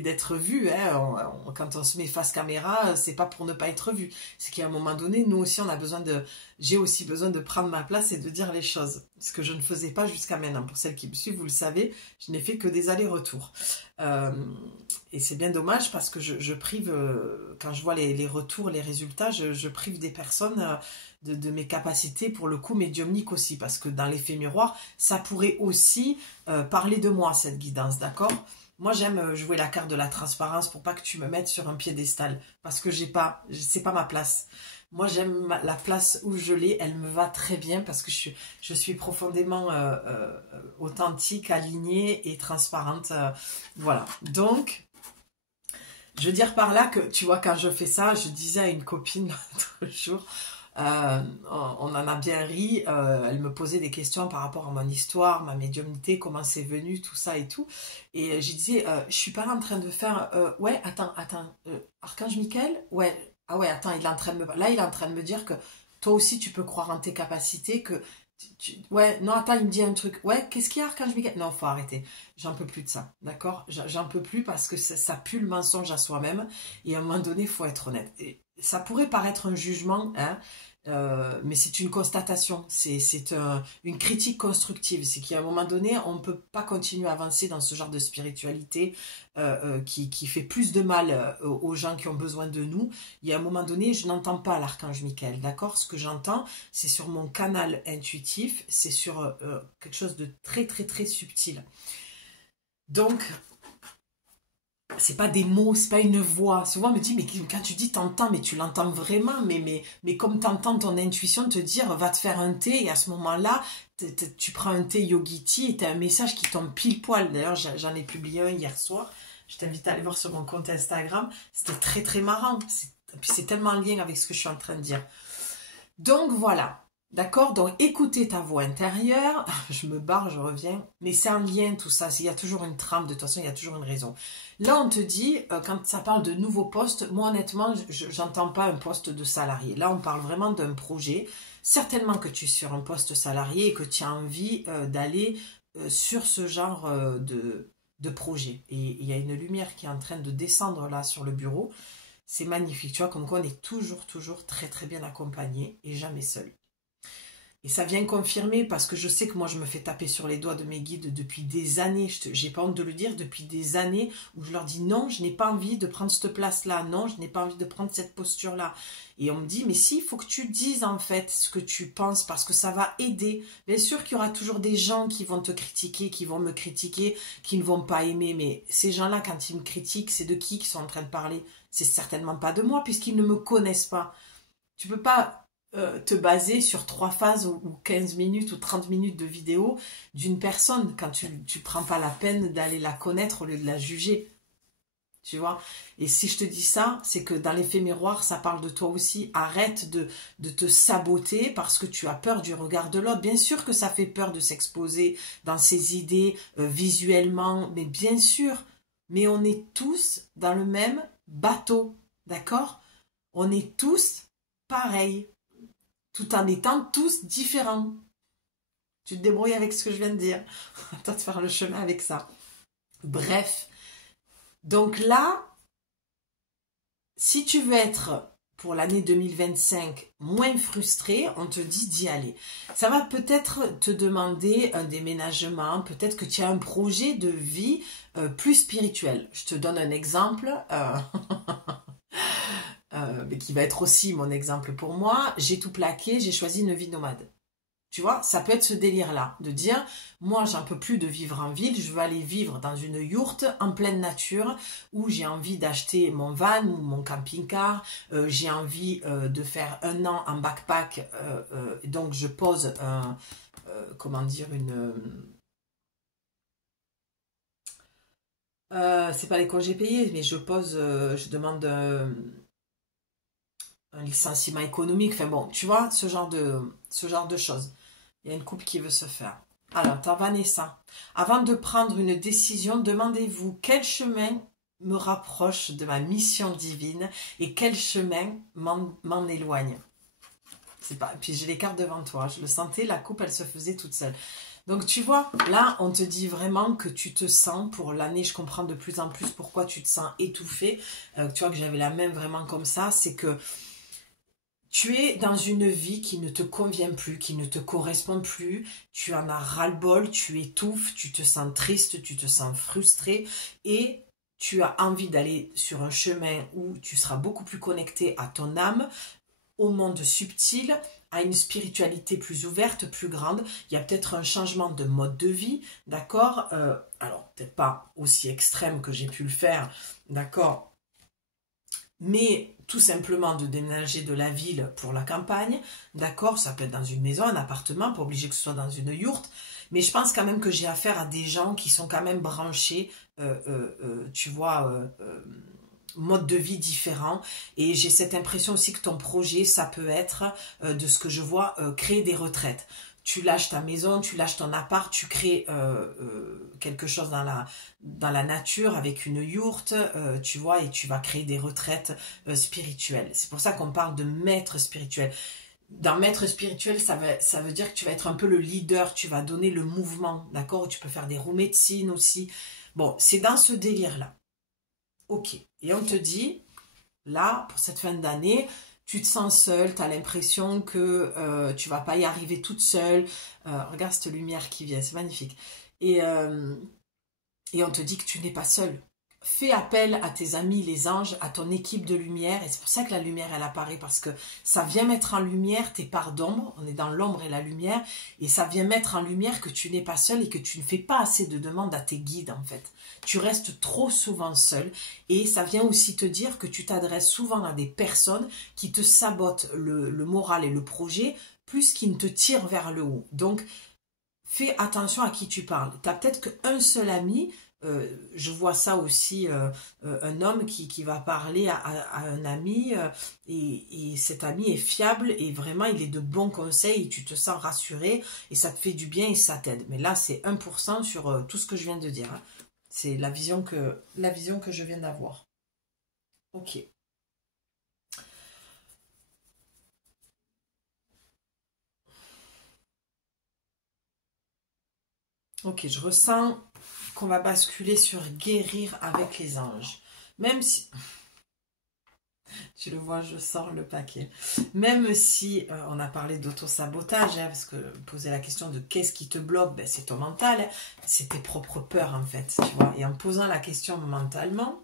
d'être vu. Hein. Quand on se met face caméra, c'est pas pour ne pas être vu, c'est qu'à un moment donné, nous aussi on a besoin j'ai aussi besoin de prendre ma place et de dire les choses. Ce que je ne faisais pas jusqu'à maintenant. Pour celles qui me suivent, vous le savez, je n'ai fait que des allers-retours. Et c'est bien dommage parce que je prive, quand je vois les retours, les résultats, je prive des personnes de mes capacités, pour le coup médiumniques aussi. Parce que dans l'effet miroir, ça pourrait aussi parler de moi, cette guidance, d'accord ? Moi, j'aime jouer la carte de la transparence pour pas que tu me mettes sur un piédestal. Parce que c'est pas ma place. Moi, j'aime la place où je l'ai, elle me va très bien parce que je suis profondément authentique, alignée et transparente. Voilà. Donc, je veux dire par là que, tu vois, quand je fais ça, je disais à une copine l'autre jour, on en a bien ri, elle me posait des questions par rapport à mon histoire, ma médiumnité, comment c'est venu, tout ça et tout. Et je disais, je suis pas là en train de faire, ouais, attends, Archange Michael, ouais. Ah ouais, attends, il est en train de me dire que toi aussi tu peux croire en tes capacités, que ouais, non, attends, il me dit un truc. Ouais, qu'est-ce qu'il y a, Archange Michael? Non, faut arrêter. J'en peux plus de ça, d'accord? J'en peux plus parce que ça pue le mensonge à soi-même et à un moment donné, il faut être honnête. Et ça pourrait paraître un jugement, hein, mais c'est une constatation, c'est une critique constructive. C'est qu'à un moment donné, on ne peut pas continuer à avancer dans ce genre de spiritualité qui fait plus de mal aux gens qui ont besoin de nous. Il y a un moment donné, je n'entends pas l'archange Michael, d'accord? Ce que j'entends, c'est sur mon canal intuitif, c'est sur quelque chose de très très très subtil. Donc, c'est pas des mots, c'est pas une voix. Souvent on me dit, mais quand tu dis t'entends, mais tu l'entends vraiment, mais comme t'entends ton intuition te dire va te faire un thé, et à ce moment-là, tu prends un thé Yogi et t'as un message qui tombe pile poil. D'ailleurs, j'en ai publié un hier soir. Je t'invite à aller voir sur mon compte Instagram. C'était très très marrant. Puis c'est tellement en lien avec ce que je suis en train de dire. Donc voilà. D'accord? Donc écoutez ta voix intérieure, je me barre, je reviens, mais c'est en lien tout ça, il y a toujours une trame, de toute façon il y a toujours une raison. Là on te dit, quand ça parle de nouveaux postes, moi honnêtement j'entends pas un poste de salarié, là on parle vraiment d'un projet, certainement que tu es sur un poste salarié et que tu as envie d'aller sur ce genre de projet. Et il y a une lumière qui est en train de descendre là sur le bureau. C'est magnifique, tu vois, comme quoi on est toujours, toujours très, très bien accompagné et jamais seul. Et ça vient confirmer parce que je sais que moi je me fais taper sur les doigts de mes guides depuis des années, j'ai pas honte de le dire, depuis des années où je leur dis non, je n'ai pas envie de prendre cette place-là, non, je n'ai pas envie de prendre cette posture-là. Et on me dit mais si, il faut que tu dises en fait ce que tu penses parce que ça va aider. Bien sûr qu'il y aura toujours des gens qui vont te critiquer, qui vont me critiquer, qui ne vont pas aimer, mais ces gens-là quand ils me critiquent, c'est de qui sont en train de parler? C'est certainement pas de moi puisqu'ils ne me connaissent pas. Tu peux pas te baser sur 3 phases ou 15 minutes ou 30 minutes de vidéo d'une personne quand tu prends pas la peine d'aller la connaître au lieu de la juger. Tu vois? Et si je te dis ça, c'est que dans l'effet miroir, ça parle de toi aussi. Arrête de te saboter parce que tu as peur du regard de l'autre. Bien sûr que ça fait peur de s'exposer dans ses idées visuellement, mais bien sûr. Mais on est tous dans le même bateau, d'accord? On est tous pareils, tout en étant tous différents. Tu te débrouilles avec ce que je viens de dire. Attends de faire le chemin avec ça. Bref. Donc là, si tu veux être pour l'année 2025 moins frustré, on te dit d'y aller. Ça va peut-être te demander un déménagement, peut-être que tu as un projet de vie plus spirituel. Je te donne un exemple. Mais qui va être aussi mon exemple pour moi, j'ai tout plaqué, j'ai choisi une vie nomade. Tu vois, ça peut être ce délire-là, de dire, moi j'en peux plus de vivre en ville, je veux aller vivre dans une yourte en pleine nature, où j'ai envie d'acheter mon van ou mon camping-car, j'ai envie de faire 1 an en backpack, donc je pose comment dire, c'est pas les congés payés, mais je pose, je demande un licenciement économique, enfin bon, tu vois, ce genre de choses. Il y a une couple qui veut se faire. Alors, t'as Vanessa. Avant de prendre une décision, demandez-vous quel chemin me rapproche de ma mission divine et quel chemin m'en éloigne. C'est pas. Puis j'ai les cartes devant toi. Je le sentais, la coupe, elle se faisait toute seule. Donc tu vois, là, on te dit vraiment que tu te sens, pour l'année, je comprends de plus en plus pourquoi tu te sens étouffé. Tu vois que j'avais la main vraiment comme ça, c'est que tu es dans une vie qui ne te convient plus, qui ne te correspond plus, tu en as ras-le-bol, tu étouffes, tu te sens triste, tu te sens frustré et tu as envie d'aller sur un chemin où tu seras beaucoup plus connecté à ton âme, au monde subtil, à une spiritualité plus ouverte, plus grande. Il y a peut-être un changement de mode de vie, d'accord? Alors, peut-être pas aussi extrême que j'ai pu le faire, d'accord? Mais tout simplement de déménager de la ville pour la campagne, d'accord, ça peut être dans une maison, un appartement, pas obligé que ce soit dans une yourte, mais je pense quand même que j'ai affaire à des gens qui sont quand même branchés, tu vois, mode de vie différent, et j'ai cette impression aussi que ton projet, ça peut être, de ce que je vois, créer des retraites. Tu lâches ta maison, tu lâches ton appart, tu crées quelque chose dans la nature avec une yourte, tu vois, et tu vas créer des retraites spirituelles. C'est pour ça qu'on parle de maître spirituel. Dans maître spirituel, ça veut dire que tu vas être un peu le leader, tu vas donner le mouvement, d'accord? Tu peux faire des roues médecine aussi. Bon, c'est dans ce délire-là. Ok. Et on te dit, là, pour cette fin d'année, tu te sens seule, tu as l'impression que tu vas pas y arriver toute seule. Regarde cette lumière qui vient, c'est magnifique. Et on te dit que tu n'es pas seule. Fais appel à tes amis, les anges, à ton équipe de lumière. Et c'est pour ça que la lumière, elle apparaît, parce que ça vient mettre en lumière tes parts d'ombre. On est dans l'ombre et la lumière. Et ça vient mettre en lumière que tu n'es pas seule et que tu ne fais pas assez de demandes à tes guides, en fait. Tu restes trop souvent seule. Et ça vient aussi te dire que tu t'adresses souvent à des personnes qui te sabotent le moral et le projet, plus qui ne te tirent vers le haut. Donc, fais attention à qui tu parles. Tu n'as peut-être qu'un seul ami. Je vois ça aussi, un homme qui va parler à un ami, et cet ami est fiable et vraiment il est de bons conseils et tu te sens rassuré et ça te fait du bien et ça t'aide. Mais là c'est 1% sur tout ce que je viens de dire, hein. C'est la vision que je viens d'avoir. Ok. Ok, je ressens qu'on va basculer sur guérir avec les anges. Même si, tu le vois, je sors le paquet. Même si on a parlé d'auto-sabotage, hein, parce que poser la question de qu'est-ce qui te bloque, ben, c'est ton mental, hein, c'est tes propres peurs en fait, tu vois. Et en posant la question mentalement,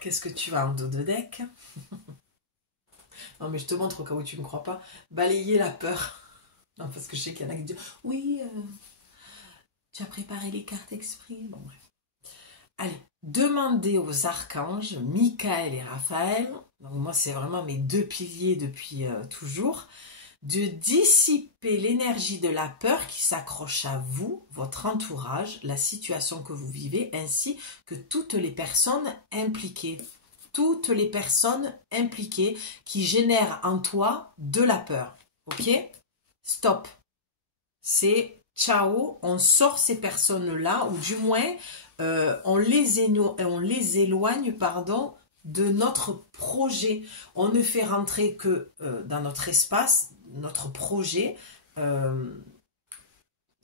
qu'est-ce que tu as en dos de deck? Non mais je te montre au cas où tu ne me crois pas. Balayer la peur. Non, parce que je sais qu'il y en a qui disent oui, tu as préparé les cartes exprès. Bon, bref. Allez, demandez aux archanges, Michael et Raphaël, donc moi c'est vraiment mes deux piliers depuis toujours, de dissiper l'énergie de la peur qui s'accroche à vous, votre entourage, la situation que vous vivez, ainsi que toutes les personnes impliquées. Toutes les personnes impliquées qui génèrent en toi de la peur. Ok? Stop. C'est ciao, on sort ces personnes-là, ou du moins, on les éloigne, pardon, de notre projet. On ne fait rentrer que dans notre espace, notre projet,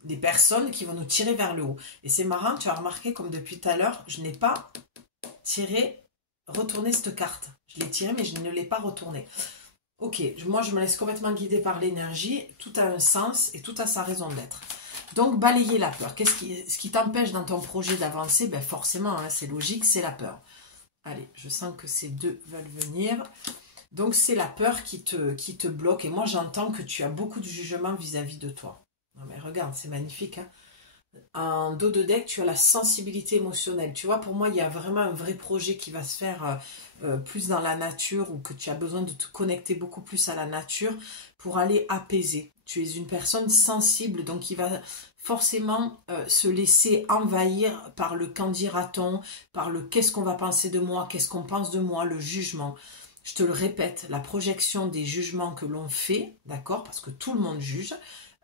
des personnes qui vont nous tirer vers le haut. Et c'est marrant, tu as remarqué comme depuis tout à l'heure, je n'ai pas retourné cette carte. Je l'ai tirée, mais je ne l'ai pas retournée. Ok, moi je me laisse complètement guider par l'énergie, tout a un sens et tout a sa raison d'être. Donc balayer la peur, ce qui t'empêche dans ton projet d'avancer? Ben forcément, hein, c'est logique, c'est la peur. Allez, je sens que ces deux veulent venir. Donc c'est la peur qui te bloque et moi j'entends que tu as beaucoup de jugement vis-à-vis de toi. Non mais regarde, c'est magnifique, hein. En dos de deck, tu as la sensibilité émotionnelle. Tu vois, pour moi, il y a vraiment un vrai projet qui va se faire plus dans la nature ou que tu as besoin de te connecter beaucoup plus à la nature pour aller apaiser. Tu es une personne sensible, donc qui va forcément se laisser envahir par le qu'en dira-t-on, par le qu'est-ce qu'on va penser de moi, qu'est-ce qu'on pense de moi, le jugement. Je te le répète, la projection des jugements que l'on fait, d'accord, parce que tout le monde juge,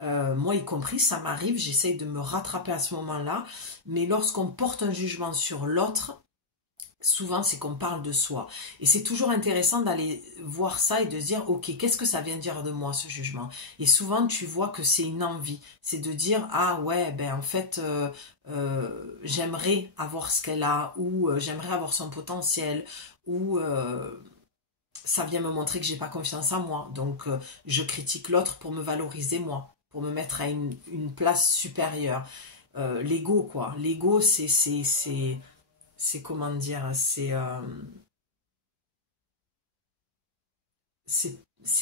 moi y compris, ça m'arrive, j'essaye de me rattraper à ce moment-là, mais lorsqu'on porte un jugement sur l'autre, souvent c'est qu'on parle de soi. Et c'est toujours intéressant d'aller voir ça et de se dire, ok, qu'est-ce que ça vient dire de moi ce jugement? Et souvent tu vois que c'est une envie, c'est de dire, ah ouais, ben en fait, j'aimerais avoir ce qu'elle a, ou j'aimerais avoir son potentiel, ou ça vient me montrer que j'ai pas confiance en moi. Donc je critique l'autre pour me valoriser moi, pour me mettre à une place supérieure. L'ego, quoi. L'ego, c'est comment dire, c'est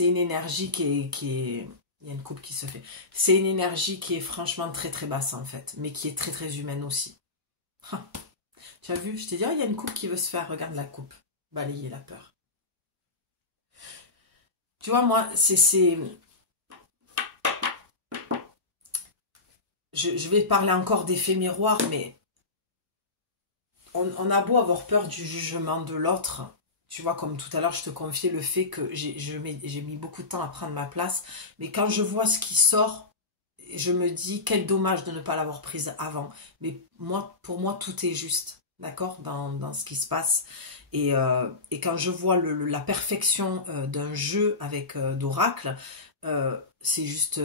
une énergie il y a une coupe qui se fait. C'est une énergie qui est franchement très très basse en fait, mais qui est très très humaine aussi. Ah, tu as vu, je t'ai dit, oh, il y a une coupe qui veut se faire, regarde la coupe. Balayer la peur. Tu vois, moi, je vais parler encore d'effet miroir, mais on a beau avoir peur du jugement de l'autre, tu vois, comme tout à l'heure, je te confiais le fait que j'ai mis beaucoup de temps à prendre ma place, mais quand je vois ce qui sort, je me dis, quel dommage de ne pas l'avoir prise avant. Mais moi, pour moi, tout est juste, d'accord, dans ce qui se passe. Et quand je vois la perfection d'un jeu avec d'oracle, c'est juste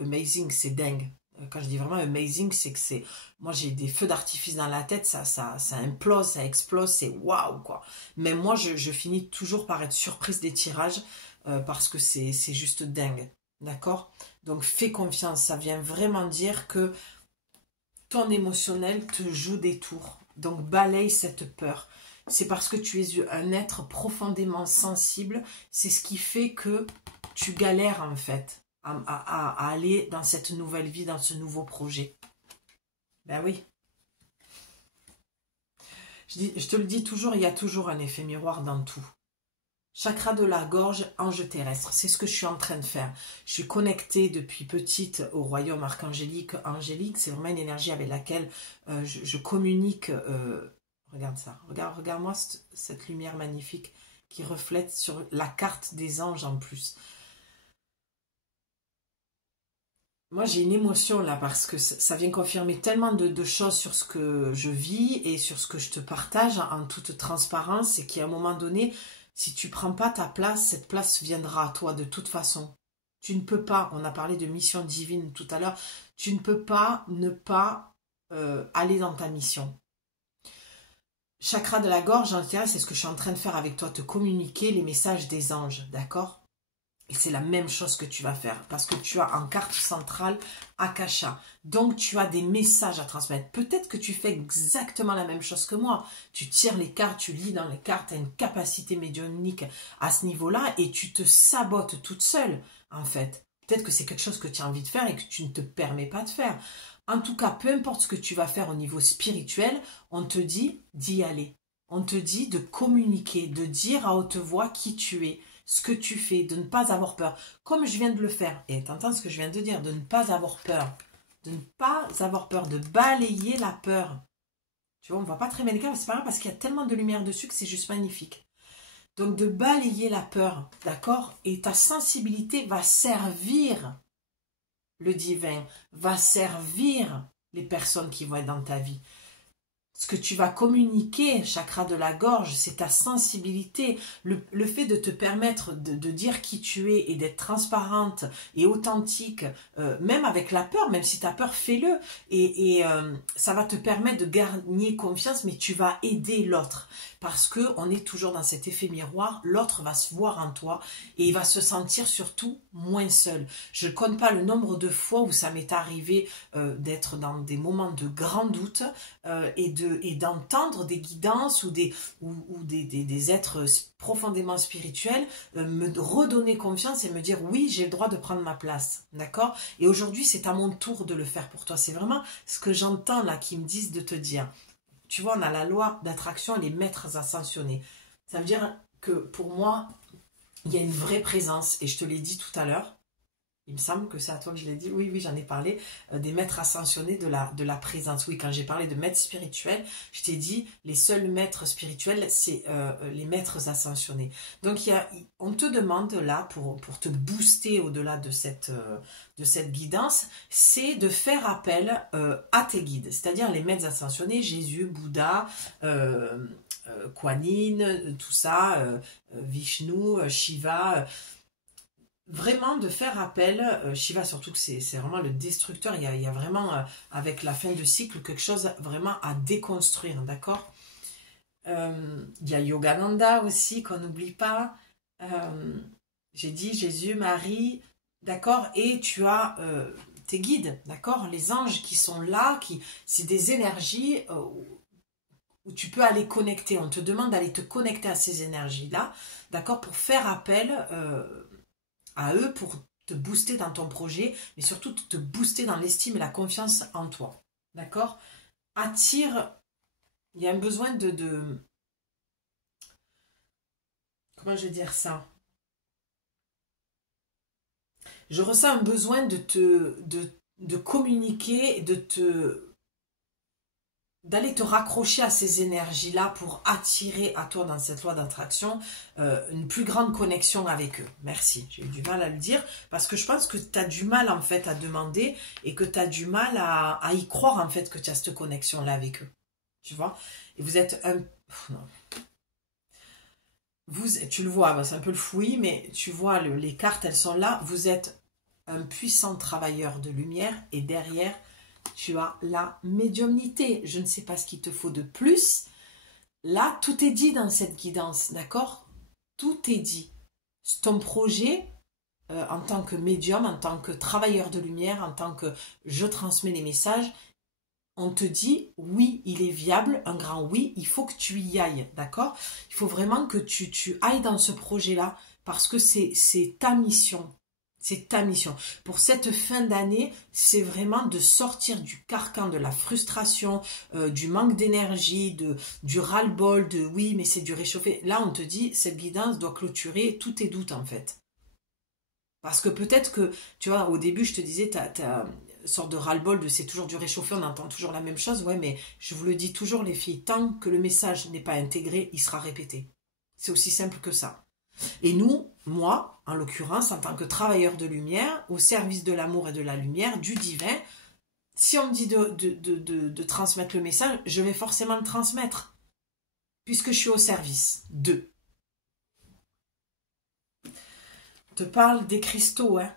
amazing, c'est dingue. Quand je dis vraiment amazing, c'est que c'est... Moi, j'ai des feux d'artifice dans la tête, ça implose, ça explose, c'est waouh, quoi. Mais moi, je finis toujours par être surprise des tirages parce que c'est juste dingue, d'accord? Donc, fais confiance, ça vient vraiment dire que ton émotionnel te joue des tours. Donc, balaye cette peur. C'est parce que tu es un être profondément sensible, c'est ce qui fait que tu galères en fait à aller dans cette nouvelle vie, dans ce nouveau projet. Ben oui. Je te le dis toujours, il y a toujours un effet miroir dans tout. Chakra de la gorge, ange terrestre, c'est ce que je suis en train de faire. Je suis connectée depuis petite au royaume archangélique. Angélique, c'est vraiment une énergie avec laquelle je communique. Regarde ça, regarde-moi cette lumière magnifique qui reflète sur la carte des anges en plus. Moi, j'ai une émotion là parce que ça vient confirmer tellement de choses sur ce que je vis et sur ce que je te partage en toute transparence et qu'à un moment donné, si tu prends pas ta place, cette place viendra à toi de toute façon. Tu ne peux pas, on a parlé de mission divine tout à l'heure, tu ne peux pas ne pas aller dans ta mission. Chakra de la gorge, c'est ce que je suis en train de faire avec toi, te communiquer les messages des anges, d'accord? Et c'est la même chose que tu vas faire, parce que tu as en carte centrale Akasha. Donc, tu as des messages à transmettre. Peut-être que tu fais exactement la même chose que moi. Tu tires les cartes, tu lis dans les cartes, tu as une capacité médiumnique à ce niveau-là, et tu te sabotes toute seule, en fait. Peut-être que c'est quelque chose que tu as envie de faire et que tu ne te permets pas de faire. En tout cas, peu importe ce que tu vas faire au niveau spirituel, on te dit d'y aller. On te dit de communiquer, de dire à haute voix qui tu es, ce que tu fais, de ne pas avoir peur. Comme je viens de le faire, et t'entends ce que je viens de dire, de ne pas avoir peur. De ne pas avoir peur, de balayer la peur. Tu vois, on ne voit pas très bien les cas, c'est pas grave parce qu'il y a tellement de lumière dessus que c'est juste magnifique. Donc de balayer la peur, d'accord? Et ta sensibilité va servir le divin, va servir les personnes qui vont être dans ta vie. Ce que tu vas communiquer, chakra de la gorge, c'est ta sensibilité, le fait de te permettre de dire qui tu es et d'être transparente et authentique, même avec la peur, même si tu as peur, fais-le. Et ça va te permettre de gagner confiance, mais tu vas aider l'autre. Parce qu'on est toujours dans cet effet miroir, l'autre va se voir en toi et il va se sentir surtout moins seul. Je ne compte pas le nombre de fois où ça m'est arrivé d'être dans des moments de grand doute et d'entendre des guidances ou des êtres profondément spirituels me redonner confiance et me dire oui, j'ai le droit de prendre ma place, d'accord? Et aujourd'hui, c'est à mon tour de le faire pour toi. C'est vraiment ce que j'entends là qui me disent de te dire. Tu vois, on a la loi d'attraction et les maîtres ascensionnés. Ça veut dire que pour moi, il y a une vraie présence, et je te l'ai dit tout à l'heure, il me semble que c'est à toi que je l'ai dit, oui, j'en ai parlé, des maîtres ascensionnés de la présence. Oui, quand j'ai parlé de maîtres spirituels, je t'ai dit, les seuls maîtres spirituels, c'est les maîtres ascensionnés. Donc, on te demande là, pour te booster au-delà de cette guidance, c'est de faire appel à tes guides, c'est-à-dire les maîtres ascensionnés, Jésus, Bouddha, Kuan Yin, tout ça, Vishnu, Shiva... Vraiment de faire appel, Shiva surtout que c'est vraiment le destructeur, il y a vraiment avec la fin de cycle quelque chose vraiment à déconstruire, d'accord? Il y a Yogananda aussi qu'on n'oublie pas, j'ai dit Jésus, Marie, d'accord? Et tu as tes guides, d'accord? Les anges qui sont là, c'est des énergies où tu peux aller connecter, on te demande d'aller te connecter à ces énergies-là, d'accord? Pour faire appel... à eux pour te booster dans ton projet, mais surtout te booster dans l'estime et la confiance en toi. D'accord? Attire, il y a un besoin comment je vais dire ça? Je ressens un besoin de communiquer, d'aller te raccrocher à ces énergies-là pour attirer à toi dans cette loi d'attraction une plus grande connexion avec eux. Merci, j'ai eu du mal à le dire parce que je pense que tu as du mal en fait à demander et que tu as du mal à y croire en fait que tu as cette connexion-là avec eux. Tu vois? Et vous êtes un... Non. Tu le vois, c'est un peu le fouillis, mais tu vois, les cartes, elles sont là. Vous êtes un puissant travailleur de lumière et derrière... tu as la médiumnité. Je ne sais pas ce qu'il te faut de plus. Là, tout est dit dans cette guidance, d'accord? Tout est dit. Ton projet, en tant que médium, en tant que travailleur de lumière, en tant que je transmets les messages, on te dit, oui, il est viable, un grand oui, il faut que tu y ailles, d'accord? Il faut vraiment que tu ailles dans ce projet-là, parce que c'est ta mission. C'est ta mission. Pour cette fin d'année, c'est vraiment de sortir du carcan de la frustration, du manque d'énergie, du ras-le-bol, de oui, mais c'est du réchauffé. Là, on te dit, cette guidance doit clôturer tous tes doutes, en fait. Parce que peut-être que, tu vois, au début, je te disais, t'as une sorte de ras-le-bol de c'est toujours du réchauffé, on entend toujours la même chose. Ouais, mais je vous le dis toujours, les filles, tant que le message n'est pas intégré, il sera répété. C'est aussi simple que ça. Et nous, moi, en l'occurrence, en tant que travailleur de lumière, au service de l'amour et de la lumière, du divin, si on me dit de transmettre le message, je vais forcément le transmettre, puisque je suis au service d'eux. Je te parle des cristaux, hein.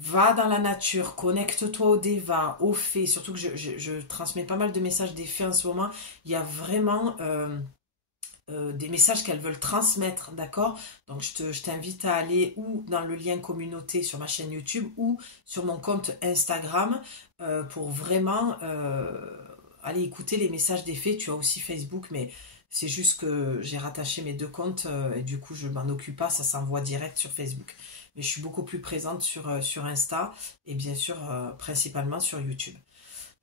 Va dans la nature, connecte-toi au Deva, aux fées, surtout que je transmets pas mal de messages des fées en ce moment. Il y a vraiment des messages qu'elles veulent transmettre, d'accord? Donc je t'invite à aller ou dans le lien communauté sur ma chaîne YouTube ou sur mon compte Instagram pour vraiment aller écouter les messages des fées. Tu as aussi Facebook, mais c'est juste que j'ai rattaché mes deux comptes et du coup je m'en occupe pas, ça s'envoie direct sur Facebook. Mais je suis beaucoup plus présente sur Insta et bien sûr principalement sur YouTube.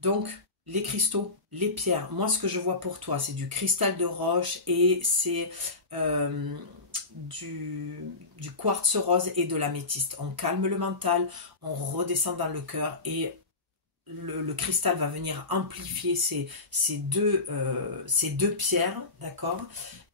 Donc, les cristaux, les pierres, moi ce que je vois pour toi, c'est du cristal de roche et c'est du quartz rose et de l'améthyste. On calme le mental, on redescend dans le cœur et le cristal va venir amplifier ces deux pierres, d'accord,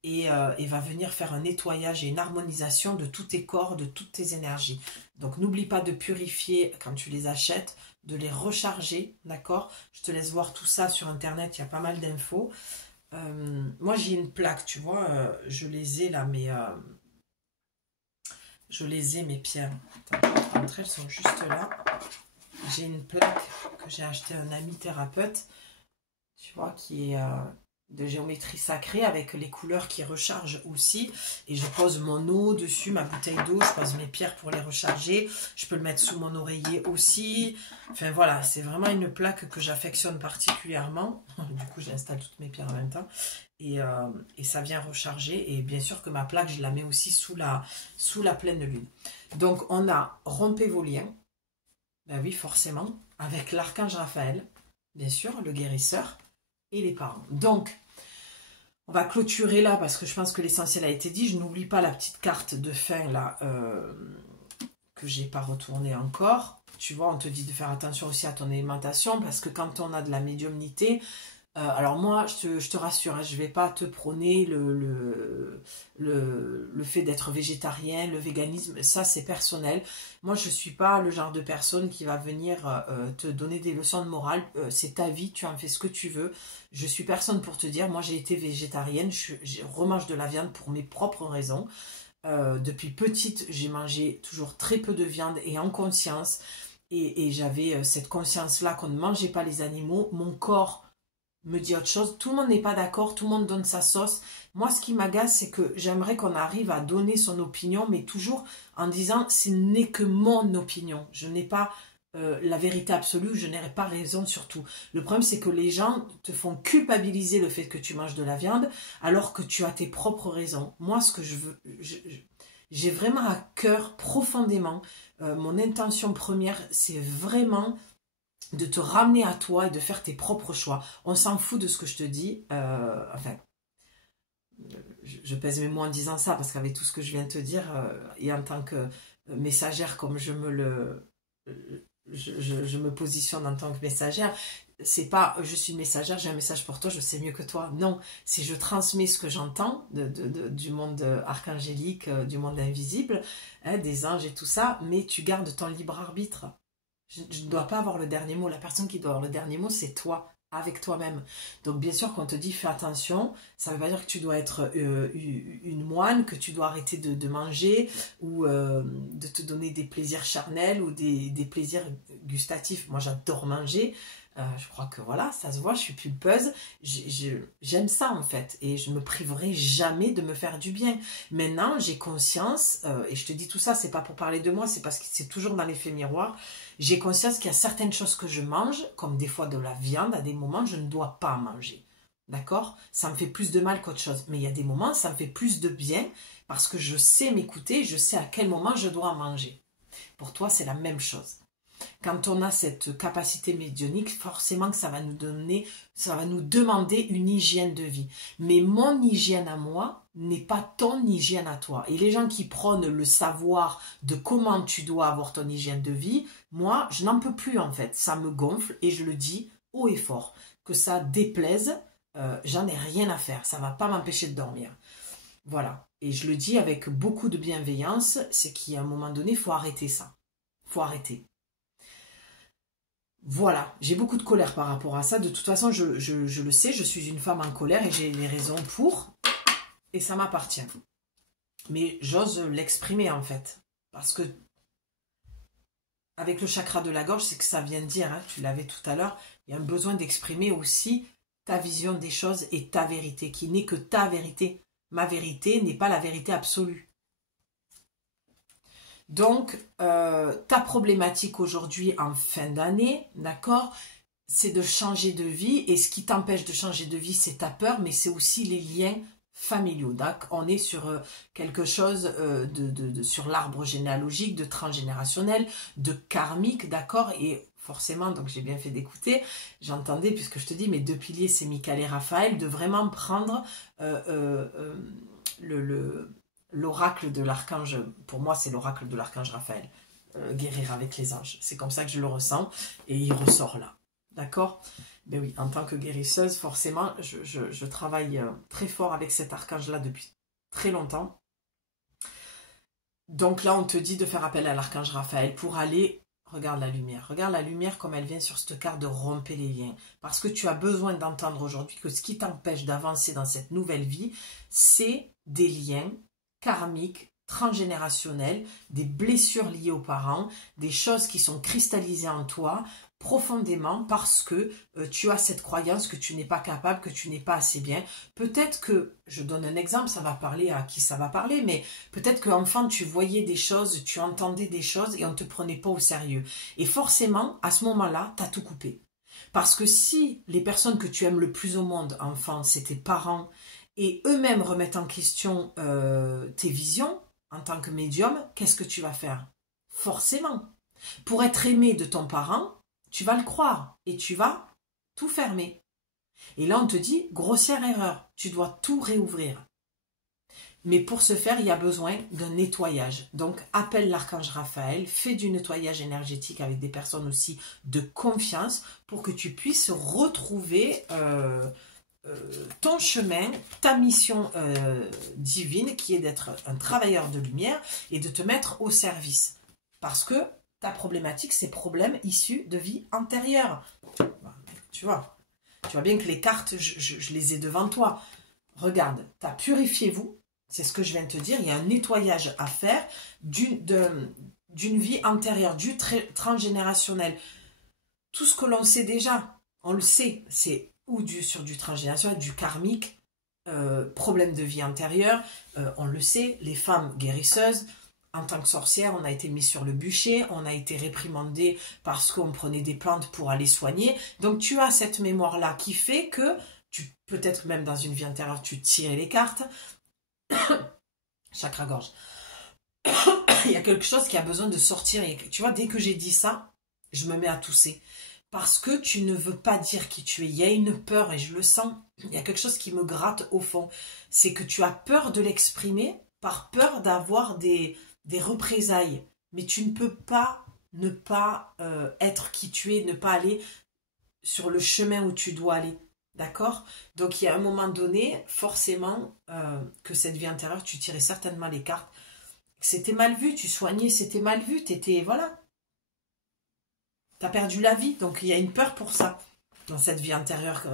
et va venir faire un nettoyage et une harmonisation de tous tes corps, de toutes tes énergies. Donc n'oublie pas de purifier quand tu les achètes, de les recharger, d'accord. Je te laisse voir tout ça sur internet, il y a pas mal d'infos. Moi j'ai une plaque, tu vois, je les ai là, mais je les ai mes pierres. Attends, entre elles sont juste là. J'ai une plaque que j'ai achetée à un ami thérapeute, tu vois, qui est de géométrie sacrée avec les couleurs qui rechargent aussi. Et je pose mon eau dessus, ma bouteille d'eau, je pose mes pierres pour les recharger. Je peux le mettre sous mon oreiller aussi. Enfin voilà, c'est vraiment une plaque que j'affectionne particulièrement. Du coup, j'installe toutes mes pierres en même temps. Et ça vient recharger. Et bien sûr que ma plaque, je la mets aussi sous la pleine lune. Donc, on a rompé vos liens. Ben oui, forcément, avec l'archange Raphaël, bien sûr, le guérisseur, et les parents. Donc, on va clôturer là, parce que je pense que l'essentiel a été dit. Je n'oublie pas la petite carte de fin, là, que j'ai pas retournée encore. Tu vois, on te dit de faire attention aussi à ton alimentation, parce que quand on a de la médiumnité, alors moi, je te rassure, hein, je ne vais pas te prôner le fait d'être végétarien, le véganisme, ça c'est personnel. Moi, je ne suis pas le genre de personne qui va venir te donner des leçons de morale. C'est ta vie, tu en fais ce que tu veux. Je suis personne pour te dire, moi j'ai été végétarienne, je remange de la viande pour mes propres raisons. Depuis petite, j'ai mangé toujours très peu de viande et en conscience. Et j'avais cette conscience-là qu'on ne mangeait pas les animaux. Mon corps me dit autre chose. Tout le monde n'est pas d'accord, tout le monde donne sa sauce. Moi, ce qui m'agace, c'est que j'aimerais qu'on arrive à donner son opinion, mais toujours en disant, ce n'est que mon opinion. Je n'ai pas la vérité absolue, je n'aurai pas raison sur tout. Le problème, c'est que les gens te font culpabiliser le fait que tu manges de la viande, alors que tu as tes propres raisons. Moi, ce que je veux, j'ai vraiment à cœur profondément, mon intention première, c'est vraiment de te ramener à toi et de faire tes propres choix. On s'en fout de ce que je te dis. Enfin, je pèse mes mots en disant ça, parce qu'avec tout ce que je viens de te dire, et en tant que messagère, comme je me positionne en tant que messagère, c'est pas je suis une messagère, j'ai un message pour toi, je sais mieux que toi. Non, c'est je transmets ce que j'entends du monde archangélique, du monde invisible, hein, des anges et tout ça, mais tu gardes ton libre arbitre. Je ne dois pas avoir le dernier mot. La personne qui doit avoir le dernier mot, c'est toi, avec toi-même. Donc bien sûr, quand on te dit fais attention, ça ne veut pas dire que tu dois être une moine, que tu dois arrêter de manger ou de te donner des plaisirs charnels ou des plaisirs gustatifs. Moi, j'adore manger. Je crois que voilà, ça se voit, je suis pulpeuse. J'aime ça en fait et je me priverai jamais de me faire du bien. Maintenant, j'ai conscience, et je te dis tout ça, c'est pas pour parler de moi, c'est parce que c'est toujours dans l'effet miroir. J'ai conscience qu'il y a certaines choses que je mange, comme des fois de la viande, à des moments, je ne dois pas manger. D'accord? Ça me fait plus de mal qu'autre chose. Mais il y a des moments, ça me fait plus de bien parce que je sais m'écouter, je sais à quel moment je dois manger. Pour toi, c'est la même chose. Quand on a cette capacité médiumnique, forcément que ça va nous demander une hygiène de vie. Mais mon hygiène à moi n'est pas ton hygiène à toi. Et les gens qui prônent le savoir de comment tu dois avoir ton hygiène de vie, moi, je n'en peux plus en fait. Ça me gonfle et je le dis haut et fort. Que ça déplaise, j'en ai rien à faire. Ça ne va pas m'empêcher de dormir. Voilà. Et je le dis avec beaucoup de bienveillance, c'est qu'à un moment donné, il faut arrêter ça. Il faut arrêter. Voilà, j'ai beaucoup de colère par rapport à ça. De toute façon, je le sais, je suis une femme en colère et j'ai les raisons pour. Et ça m'appartient. Mais j'ose l'exprimer en fait. Parce que avec le chakra de la gorge, c'est que ça vient de dire, hein, tu l'avais tout à l'heure, il y a un besoin d'exprimer aussi ta vision des choses et ta vérité, qui n'est que ta vérité. Ma vérité n'est pas la vérité absolue. Donc, ta problématique aujourd'hui en fin d'année, d'accord, c'est de changer de vie. Et ce qui t'empêche de changer de vie, c'est ta peur, mais c'est aussi les liens familiaux. Donc, on est sur quelque chose sur l'arbre généalogique, de transgénérationnel, de karmique, d'accord. Et forcément, donc j'ai bien fait d'écouter, j'entendais, puisque je te dis, mes deux piliers, c'est Michael et Raphaël, de vraiment prendre l'oracle de l'archange. Pour moi, c'est l'oracle de l'archange Raphaël. Guérir avec les anges. C'est comme ça que je le ressens, et il ressort là. D'accord? Ben oui, en tant que guérisseuse, forcément, je travaille très fort avec cet archange-là depuis très longtemps. Donc là, on te dit de faire appel à l'archange Raphaël pour aller, regarde la lumière. Regarde la lumière comme elle vient sur cette carte de rompre les liens. Parce que tu as besoin d'entendre aujourd'hui que ce qui t'empêche d'avancer dans cette nouvelle vie, c'est des liens karmiques, transgénérationnels, des blessures liées aux parents, des choses qui sont cristallisées en toi profondément parce que tu as cette croyance que tu n'es pas capable, que tu n'es pas assez bien. Peut-être que, je donne un exemple, ça va parler à qui ça va parler, mais peut-être qu'enfant tu voyais des choses, tu entendais des choses et on ne te prenait pas au sérieux. Et forcément, à ce moment-là, tu as tout coupé. Parce que si les personnes que tu aimes le plus au monde, enfant, c'est tes parents, et eux-mêmes remettent en question tes visions, en tant que médium, qu'est-ce que tu vas faire? Forcément. Pour être aimé de ton parent, tu vas le croire et tu vas tout fermer. Et là, on te dit, grossière erreur, tu dois tout réouvrir. Mais pour ce faire, il y a besoin d'un nettoyage. Donc, appelle l'archange Raphaël, fais du nettoyage énergétique avec des personnes aussi de confiance pour que tu puisses retrouver ton chemin, ta mission divine qui est d'être un travailleur de lumière et de te mettre au service. Parce que ta problématique, c'est problèmes issus de vie antérieure. Tu vois bien que les cartes, je les ai devant toi. Regarde, purifiez-vous, c'est ce que je viens de te dire, il y a un nettoyage à faire d'une vie antérieure, du transgénérationnel. Tout ce que l'on sait déjà, on le sait, c'est sur du transgénérationnel, du karmique, problème de vie antérieure, on le sait, les femmes guérisseuses, en tant que sorcière, on a été mis sur le bûcher, on a été réprimandé parce qu'on prenait des plantes pour aller soigner. Donc tu as cette mémoire-là qui fait que, peut-être même dans une vie antérieure, tu tirais les cartes. Chakra-gorge. Il y a quelque chose qui a besoin de sortir. Et, tu vois, dès que j'ai dit ça, je me mets à tousser. Parce que tu ne veux pas dire qui tu es. Il y a une peur et je le sens. Il y a quelque chose qui me gratte au fond. C'est que tu as peur de l'exprimer par peur d'avoir des représailles. Mais tu ne peux pas ne pas être qui tu es, ne pas aller sur le chemin où tu dois aller. D'accord? Donc il y a un moment donné, forcément, que cette vie intérieure, tu tirais certainement les cartes. C'était mal vu, tu soignais, c'était mal vu, t'étais, voilà. T'as perdu la vie, donc il y a une peur pour ça. Dans cette vie intérieure,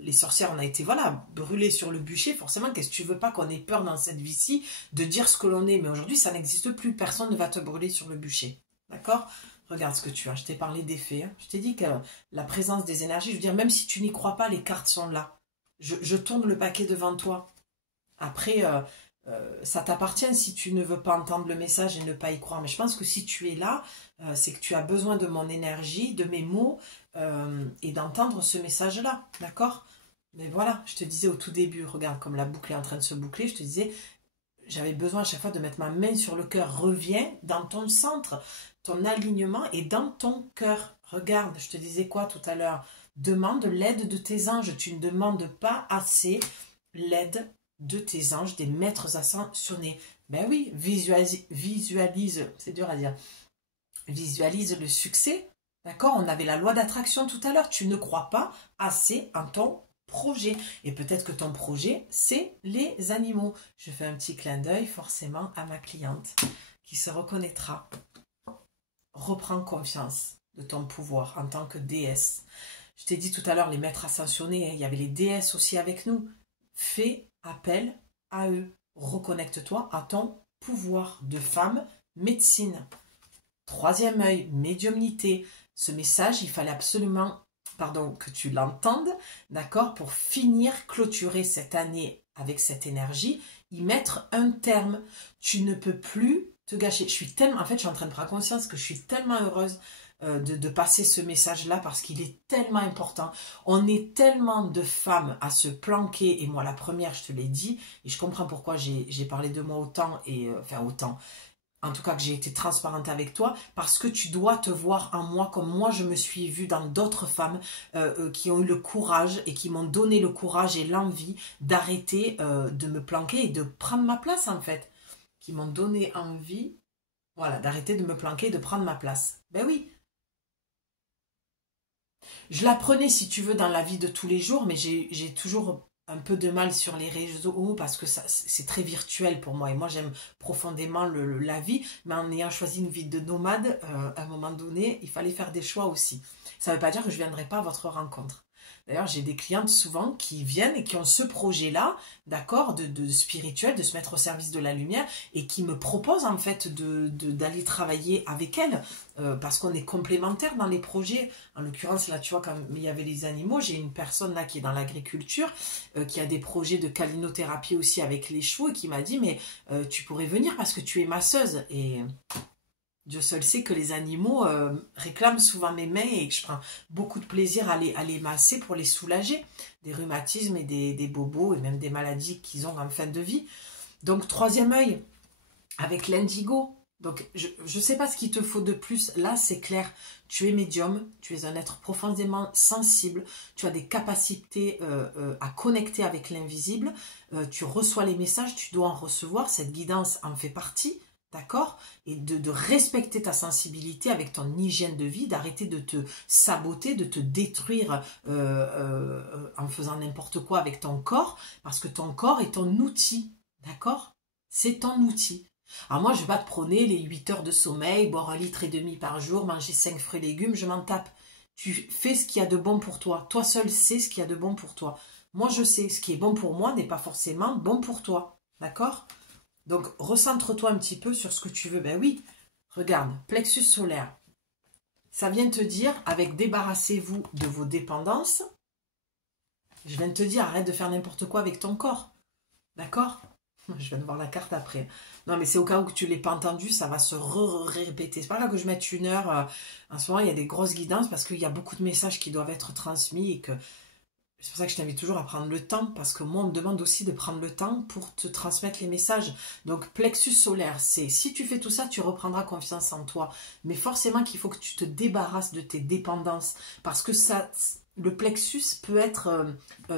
les sorcières, on a été, voilà, brûlées sur le bûcher. Forcément, qu'est-ce que tu veux pas qu'on ait peur dans cette vie-ci de dire ce que l'on est? Mais aujourd'hui, ça n'existe plus. Personne ne va te brûler sur le bûcher. D'accord? Regarde ce que tu as. Je t'ai parlé des faits. Hein. Je t'ai dit que la présence des énergies, je veux dire, même si tu n'y crois pas, les cartes sont là. Je tourne le paquet devant toi. Après, ça t'appartient si tu ne veux pas entendre le message et ne pas y croire. Mais je pense que si tu es là, c'est que tu as besoin de mon énergie, de mes mots et d'entendre ce message-là. D'accord? Mais voilà, je te disais au tout début, regarde comme la boucle est en train de se boucler, je te disais, j'avais besoin à chaque fois de mettre ma main sur le cœur. Reviens dans ton centre, ton alignement est dans ton cœur. Regarde, je te disais quoi tout à l'heure? Demande l'aide de tes anges. Tu ne demandes pas assez l'aide de tes anges, des maîtres ascensionnés. Ben oui, visualise, c'est dur à dire, visualise le succès. D'accord? On avait la loi d'attraction tout à l'heure. Tu ne crois pas assez en ton projet. Et peut-être que ton projet, c'est les animaux. Je fais un petit clin d'œil forcément à ma cliente qui se reconnaîtra. Reprends confiance de ton pouvoir en tant que déesse. Je t'ai dit tout à l'heure, les maîtres ascensionnés, hein, il y avait les déesses aussi avec nous. Fais appel à eux. Reconnecte-toi à ton pouvoir de femme médecine. Troisième œil, médiumnité. Ce message, il fallait absolument, pardon, que tu l'entendes, d'accord, pour finir, clôturer cette année avec cette énergie, y mettre un terme. Tu ne peux plus te gâcher. Je suis tellement, en fait, je suis en train de prendre conscience que je suis tellement heureuse de passer ce message-là parce qu'il est tellement important. On est tellement de femmes à se planquer, et moi la première, je te l'ai dit, et je comprends pourquoi j'ai parlé de moi autant, et enfin autant, en tout cas que j'ai été transparente avec toi, parce que tu dois te voir en moi comme moi je me suis vue dans d'autres femmes qui ont eu le courage et qui m'ont donné le courage et l'envie d'arrêter de me planquer et de prendre ma place en fait. Qui m'ont donné envie, voilà, d'arrêter de me planquer et de prendre ma place. Ben oui, je la prenais si tu veux dans la vie de tous les jours, mais j'ai toujours un peu de mal sur les réseaux parce que c'est très virtuel pour moi et moi j'aime profondément la vie, mais en ayant choisi une vie de nomade, à un moment donné, il fallait faire des choix aussi. Ça ne veut pas dire que je ne viendrai pas à votre rencontre. D'ailleurs, j'ai des clientes souvent qui viennent et qui ont ce projet-là, d'accord, de spirituel, de se mettre au service de la lumière et qui me proposent en fait d'aller travailler avec elles parce qu'on est complémentaires dans les projets. En l'occurrence, là, tu vois, quand il y avait les animaux, j'ai une personne là qui est dans l'agriculture, qui a des projets de calinothérapie aussi avec les chevaux et qui m'a dit, mais tu pourrais venir parce que tu es masseuse. Et Dieu seul sait que les animaux réclament souvent mes mains et que je prends beaucoup de plaisir à les masser pour les soulager des rhumatismes et des bobos et même des maladies qu'ils ont en fin de vie. Donc, troisième œil, avec l'indigo. Donc, je ne sais pas ce qu'il te faut de plus. Là, c'est clair. Tu es médium, tu es un être profondément sensible, tu as des capacités à connecter avec l'invisible, tu reçois les messages, tu dois en recevoir, cette guidance en fait partie. D'accord? Et de respecter ta sensibilité avec ton hygiène de vie, d'arrêter de te saboter, de te détruire en faisant n'importe quoi avec ton corps, parce que ton corps est ton outil. D'accord? C'est ton outil. Alors moi, je ne vais pas te prôner les 8 heures de sommeil, boire 1,5 litre par jour, manger 5 fruits et légumes, je m'en tape. Tu fais ce qu'il y a de bon pour toi. Toi seul sais ce qu'il y a de bon pour toi. Moi, je sais, ce qui est bon pour moi n'est pas forcément bon pour toi. D'accord? Donc, recentre-toi un petit peu sur ce que tu veux. Ben oui, regarde, plexus solaire. Ça vient te dire, avec débarrassez-vous de vos dépendances. Je viens de te dire, arrête de faire n'importe quoi avec ton corps. D'accord? Je viens de voir la carte après. Non, mais c'est au cas où que tu ne l'aies pas entendu, ça va se répéter. C'est pas là que je mette 1 heure. En ce moment, il y a des grosses guidances parce qu'il y a beaucoup de messages qui doivent être transmis et que c'est pour ça que je t'invite toujours à prendre le temps, parce que moi, on me demande aussi de prendre le temps pour te transmettre les messages. Donc, plexus solaire, c'est si tu fais tout ça, tu reprendras confiance en toi. Mais forcément qu'il faut que tu te débarrasses de tes dépendances, parce que ça, le plexus peut être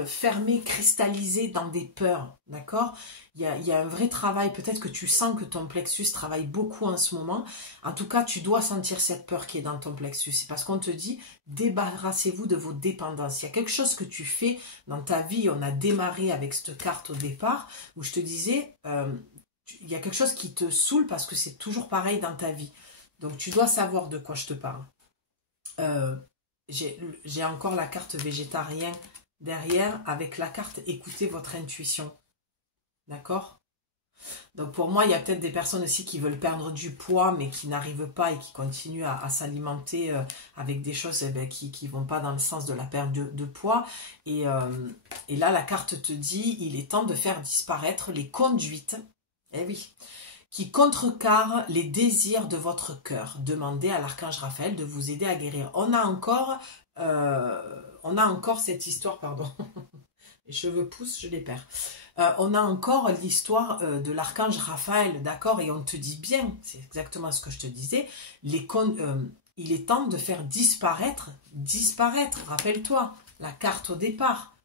fermé, cristallisé dans des peurs, d'accord? Il y a un vrai travail, peut-être que tu sens que ton plexus travaille beaucoup en ce moment. En tout cas, tu dois sentir cette peur qui est dans ton plexus. C'est parce qu'on te dit, débarrassez-vous de vos dépendances. Il y a quelque chose que tu fais dans ta vie. On a démarré avec cette carte au départ, où je te disais, il y a quelque chose qui te saoule parce que c'est toujours pareil dans ta vie. Donc, tu dois savoir de quoi je te parle. J'ai encore la carte végétarien derrière avec la carte écoutez votre intuition. D'accord? Donc pour moi, il y a peut-être des personnes aussi qui veulent perdre du poids mais qui n'arrivent pas et qui continuent à s'alimenter avec des choses qui ne vont pas dans le sens de la perte de poids. Et là, la carte te dit, il est temps de faire disparaître les conduites. Eh oui, qui contrecarrent les désirs de votre cœur. Demandez à l'archange Raphaël de vous aider à guérir. On a encore cette histoire, pardon, les cheveux poussent, je les perds. On a encore l'histoire de l'archange Raphaël, d'accord? Et on te dit bien, c'est exactement ce que je te disais, il est temps de faire disparaître, rappelle-toi, la carte au départ.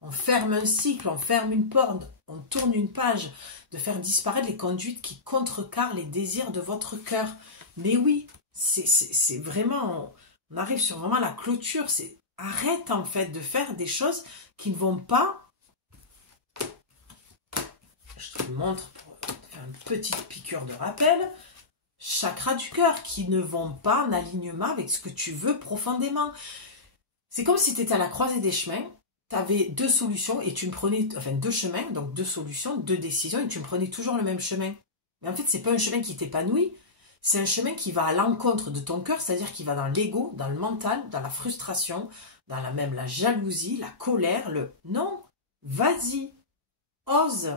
On ferme un cycle, on ferme une porte, on tourne une page, de faire disparaître les conduites qui contrecarrent les désirs de votre cœur. Mais oui, c'est vraiment, on arrive sur vraiment la clôture. Arrête en fait de faire des choses qui ne vont pas. Je te montre pour te faire une petite piqûre de rappel. Chakra du cœur qui ne vont pas en alignement avec ce que tu veux profondément. C'est comme si tu étais à la croisée des chemins. Tu avais deux solutions et tu me prenais, enfin 2 chemins, donc 2 solutions, 2 décisions et tu me prenais toujours le même chemin. Mais en fait, c'est pas un chemin qui t'épanouit. C'est un chemin qui va à l'encontre de ton cœur, c'est-à-dire qui va dans l'ego, dans le mental, dans la frustration, dans même la jalousie, la colère, le non, vas-y, ose.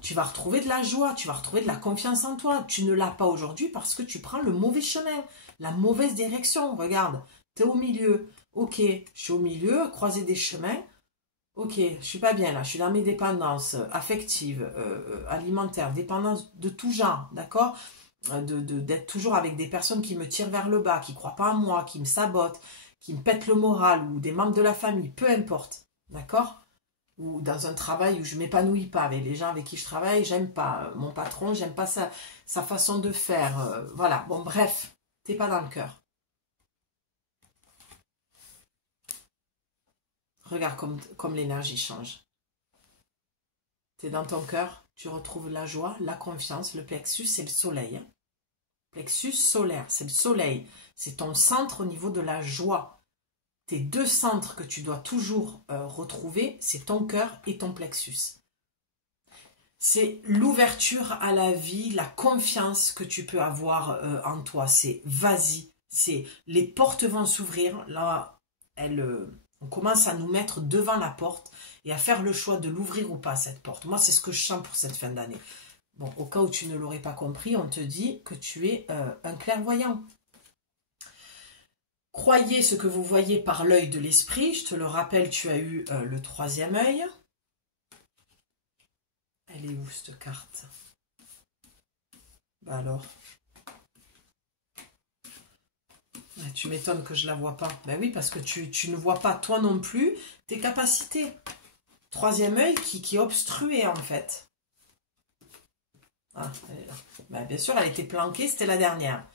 Tu vas retrouver de la joie, tu vas retrouver de la confiance en toi. Tu ne l'as pas aujourd'hui parce que tu prends le mauvais chemin, la mauvaise direction. Regarde, tu es au milieu. Ok, je suis au milieu, croiser des chemins. Ok, je suis pas bien là, je suis dans mes dépendances affectives, alimentaires, dépendances de tout genre, d'accord? D'être toujours avec des personnes qui me tirent vers le bas, qui ne croient pas en moi, qui me sabotent, qui me pètent le moral, ou des membres de la famille, peu importe, d'accord? Ou dans un travail où je m'épanouis pas avec les gens avec qui je travaille, j'aime pas mon patron, j'aime pas sa façon de faire, voilà, bon bref, t'es pas dans le cœur. Regarde comme l'énergie change. T'es dans ton cœur, tu retrouves la joie, la confiance, le plexus, c'est le soleil. Hein. Plexus solaire, c'est le soleil, c'est ton centre au niveau de la joie. Tes deux centres que tu dois toujours retrouver, c'est ton cœur et ton plexus. C'est l'ouverture à la vie, la confiance que tu peux avoir en toi. C'est vas-y, c'est les portes vont s'ouvrir. Là, on commence à nous mettre devant la porte et à faire le choix de l'ouvrir ou pas cette porte. Moi, c'est ce que je sens pour cette fin d'année. Bon, au cas où tu ne l'aurais pas compris, on te dit que tu es un clairvoyant. Croyez ce que vous voyez par l'œil de l'esprit. Je te le rappelle, tu as eu le troisième œil. Elle est où cette carte? Bah alors. Tu m'étonnes que je ne la vois pas. Ben oui, parce que tu ne vois pas toi non plus tes capacités. Troisième œil qui est obstrué en fait. Ah, elle est là. Ben, bien sûr, elle était planquée, c'était la dernière.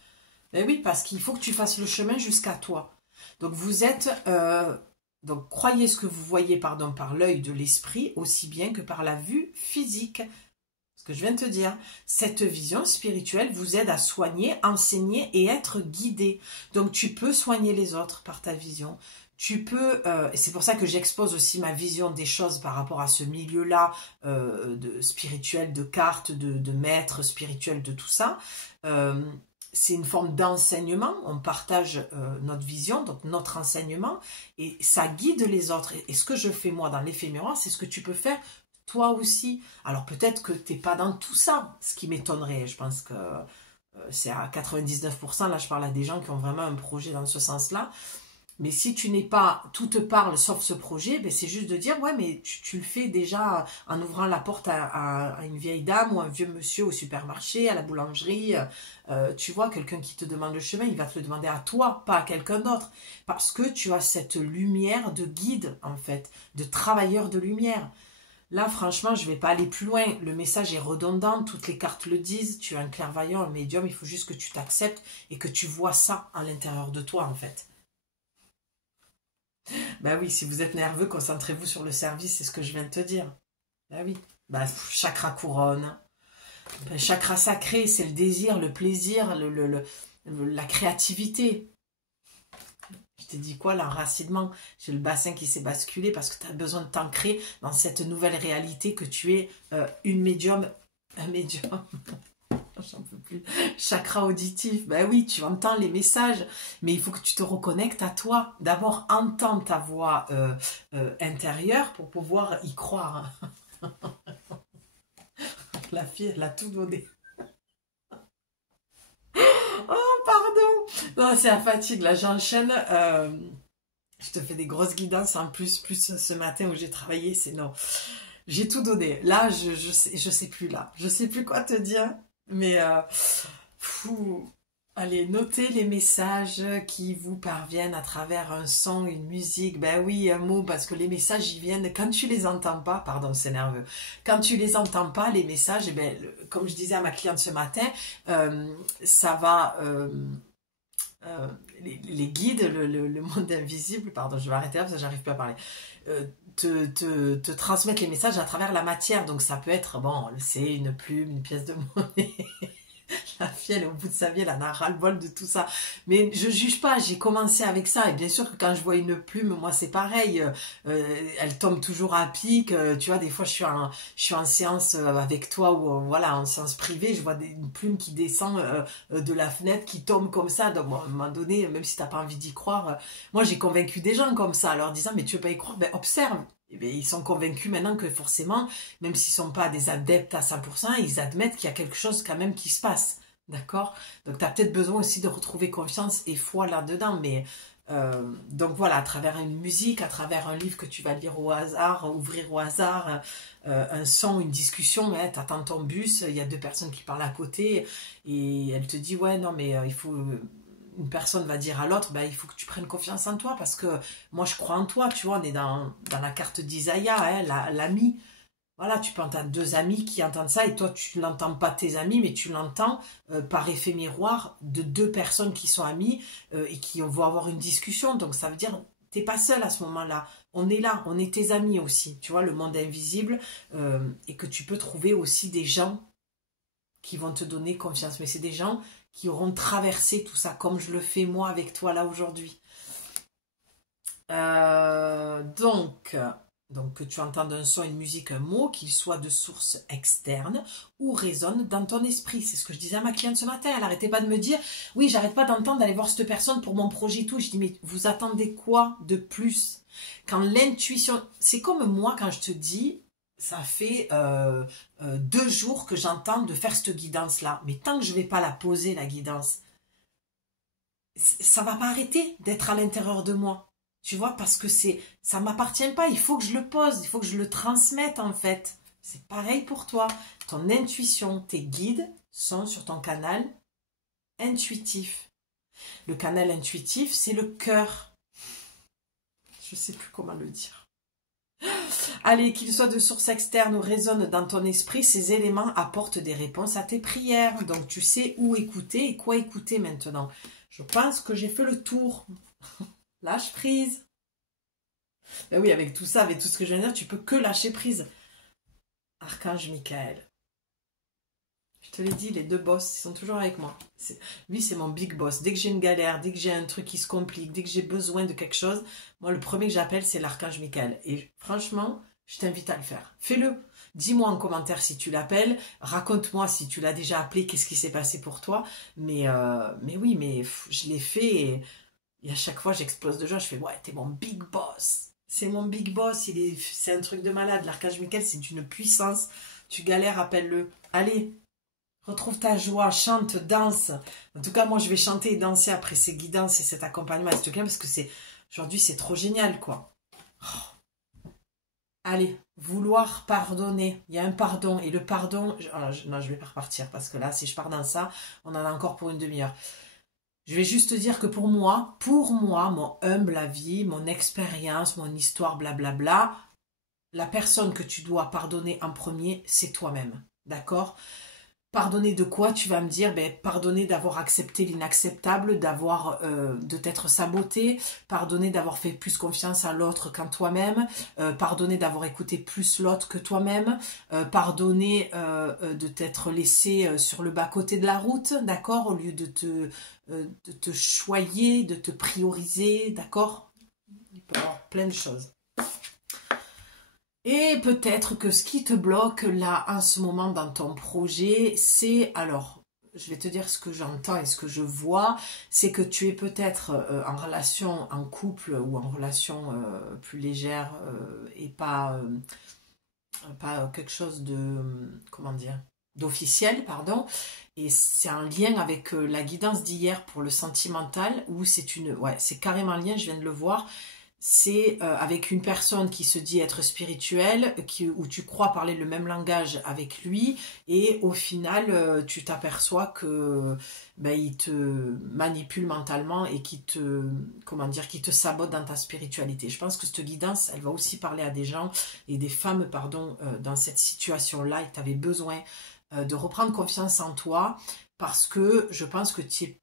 Ben oui, parce qu'il faut que tu fasses le chemin jusqu'à toi. Donc vous êtes... donc croyez ce que vous voyez par l'œil de l'esprit, aussi bien que par la vue physique. Ce que je viens de te dire, cette vision spirituelle vous aide à soigner, enseigner et être guidé. Donc tu peux soigner les autres par ta vision. Tu peux, et c'est pour ça que j'expose aussi ma vision des choses par rapport à ce milieu-là de spirituel, de cartes, de maîtres spirituels, de tout ça. C'est une forme d'enseignement, on partage notre vision, donc notre enseignement, et ça guide les autres. Et ce que je fais moi dans l'effet miroir, c'est ce que tu peux faire toi aussi. Alors peut-être que tu n'es pas dans tout ça, ce qui m'étonnerait. Je pense que c'est à 99%, là je parle à des gens qui ont vraiment un projet dans ce sens-là. Mais si tu n'es pas, tout te parle sauf ce projet, ben c'est juste de dire, ouais, mais tu le fais déjà en ouvrant la porte à une vieille dame ou un vieux monsieur au supermarché, à la boulangerie. Tu vois, quelqu'un qui te demande le chemin, il va te le demander à toi, pas à quelqu'un d'autre. Parce que tu as cette lumière de guide, en fait, de travailleur de lumière. Là, franchement, je ne vais pas aller plus loin. Le message est redondant, toutes les cartes le disent. Tu es un clairvoyant, un médium, il faut juste que tu t'acceptes et que tu vois ça à l'intérieur de toi, en fait. Ben oui, si vous êtes nerveux, concentrez-vous sur le service, c'est ce que je viens de te dire. Ben oui. Ben, chakra couronne. Ben, chakra sacré, c'est le désir, le plaisir, la créativité. Je t'ai dit quoi, l'enracinement? J'ai le bassin qui s'est basculé parce que tu as besoin de t'ancrer dans cette nouvelle réalité que tu es une médium, un médium. J'en peux plus. Chakra auditif, ben oui, tu entends les messages, mais il faut que tu te reconnectes à toi. D'abord, entends ta voix intérieure pour pouvoir y croire. La fille, elle a tout donné. Oh, pardon. Non, c'est la fatigue, là, j'enchaîne. Je te fais des grosses guidances en plus ce matin où j'ai travaillé, c'est non. J'ai tout donné. Là, je sais plus, là. Je sais plus quoi te dire. Mais, allez, notez les messages qui vous parviennent à travers un son, une musique. Ben oui, un mot, parce que les messages, ils viennent quand tu les entends pas. Pardon, c'est nerveux. Quand tu les entends pas, les messages, eh ben, comme je disais à ma cliente ce matin, ça va... les guides, le monde invisible, pardon, je vais arrêter là parce que j'arrive plus à parler, te transmettre les messages à travers la matière. Donc ça peut être, bon, c'est une plume, une pièce de monnaie, La fille, elle est au bout de sa vie, elle en a ras-le-bol de tout ça. Mais je juge pas, j'ai commencé avec ça. Et bien sûr que quand je vois une plume, moi c'est pareil. Elle tombe toujours à pic. Tu vois, des fois je suis en séance avec toi ou voilà, en séance privée, je vois une plume qui descend de la fenêtre, qui tombe comme ça. Donc bon, à un moment donné, même si t'as pas envie d'y croire, moi j'ai convaincu des gens comme ça, en leur disant mais tu veux pas y croire, ben observe. Eh bien, ils sont convaincus maintenant que forcément, même s'ils sont pas des adeptes à 100%, ils admettent qu'il y a quelque chose quand même qui se passe. D'accord? Donc, tu as peut-être besoin aussi de retrouver confiance et foi là-dedans. Mais donc voilà, à travers une musique, à travers un livre que tu vas lire au hasard, ouvrir au hasard, un son, une discussion, tu attends ton bus, il y a deux personnes qui parlent à côté et elle te dit, ouais, non, mais il faut... Une personne va dire à l'autre, bah, il faut que tu prennes confiance en toi parce que moi je crois en toi, tu vois, on est dans la carte d'Isaiah, hein, l'ami. Voilà, tu peux entendre deux amis qui entendent ça et toi tu l'entends pas tes amis, mais tu l'entends par effet miroir de deux personnes qui sont amies et qui vont avoir une discussion. Donc ça veut dire t'es pas seul à ce moment-là. On est là, on est tes amis aussi. Tu vois, le monde invisible et que tu peux trouver aussi des gens qui vont te donner confiance. Mais c'est des gens qui auront traversé tout ça comme je le fais moi avec toi là aujourd'hui. Donc, que tu entendes un son, une musique, un mot, qu'il soit de source externe ou résonne dans ton esprit. C'est ce que je disais à ma cliente ce matin. Elle n'arrêtait pas de me dire, oui, j'arrête pas d'entendre d'aller voir cette personne pour mon projet et tout. Je dis, mais vous attendez quoi de plus? Quand l'intuition, c'est comme moi quand je te dis, ça fait 2 jours que j'entends de faire cette guidance-là. Mais tant que je vais pas la poser, la guidance, ça va pas arrêter d'être à l'intérieur de moi. Tu vois, parce que ça m'appartient pas, il faut que je le pose, il faut que je le transmette en fait. C'est pareil pour toi. Ton intuition, tes guides sont sur ton canal intuitif. Le canal intuitif, c'est le cœur. Je sais plus comment le dire. Allez, qu'il soit de source externe ou résonne dans ton esprit, ces éléments apportent des réponses à tes prières. Donc tu sais où écouter et quoi écouter maintenant. Je pense que j'ai fait le tour. Lâche prise. Ben oui, avec tout ça, avec tout ce que je viens de dire, tu peux que lâcher prise. Archange Michael. Je te l'ai dit, les deux boss, ils sont toujours avec moi. Lui, c'est mon big boss. Dès que j'ai une galère, dès que j'ai un truc qui se complique, dès que j'ai besoin de quelque chose, moi, le premier que j'appelle, c'est l'Archange Michael. Et franchement, je t'invite à le faire. Fais-le. Dis-moi en commentaire si tu l'appelles. Raconte-moi si tu l'as déjà appelé, qu'est-ce qui s'est passé pour toi. Mais oui, mais je l'ai fait et à chaque fois, j'explose de joie. Je fais, ouais, t'es mon big boss. C'est mon big boss. C'est un truc de malade. L'Archange Michael, c'est d'une puissance. Tu galères, appelle-le. Allez, retrouve ta joie, chante, danse. En tout cas, moi, je vais chanter et danser après ces guidances et cet accompagnement avec parce que aujourd'hui, c'est trop génial, quoi. Oh. Allez, vouloir pardonner. Il y a un pardon. Et le pardon... non, je vais pas repartir parce que là, si je pars dans ça, on en a encore pour une demi-heure. Je vais juste te dire que pour moi, mon humble avis, mon expérience, mon histoire, blablabla, la personne que tu dois pardonner en premier, c'est toi-même. D'accord ? Pardonner de quoi? Tu vas me dire, ben, pardonner d'avoir accepté l'inacceptable, de t'être saboté, pardonner d'avoir fait plus confiance à l'autre qu'en toi-même, pardonner d'avoir écouté plus l'autre que toi-même, pardonner de t'être laissé sur le bas-côté de la route, d'accord, au lieu de te choyer, de te prioriser, d'accord? Il peut y avoir plein de choses. Et peut-être que ce qui te bloque là en ce moment dans ton projet, c'est, alors, je vais te dire ce que j'entends et ce que je vois, c'est que tu es peut-être en relation, en couple ou en relation plus légère et pas quelque chose de, comment dire, d'officiel, pardon. Et c'est un lien avec la guidance d'hier pour le sentimental, où c'est carrément un lien, je viens de le voir. C'est avec une personne qui se dit être spirituelle, où tu crois parler le même langage avec lui, et au final, tu t'aperçois que il te manipule mentalement et qui te sabote dans ta spiritualité. Je pense que cette guidance, elle va aussi parler à des gens et des femmes, pardon, dans cette situation-là, et tu avais besoin de reprendre confiance en toi, parce que je pense que tu es...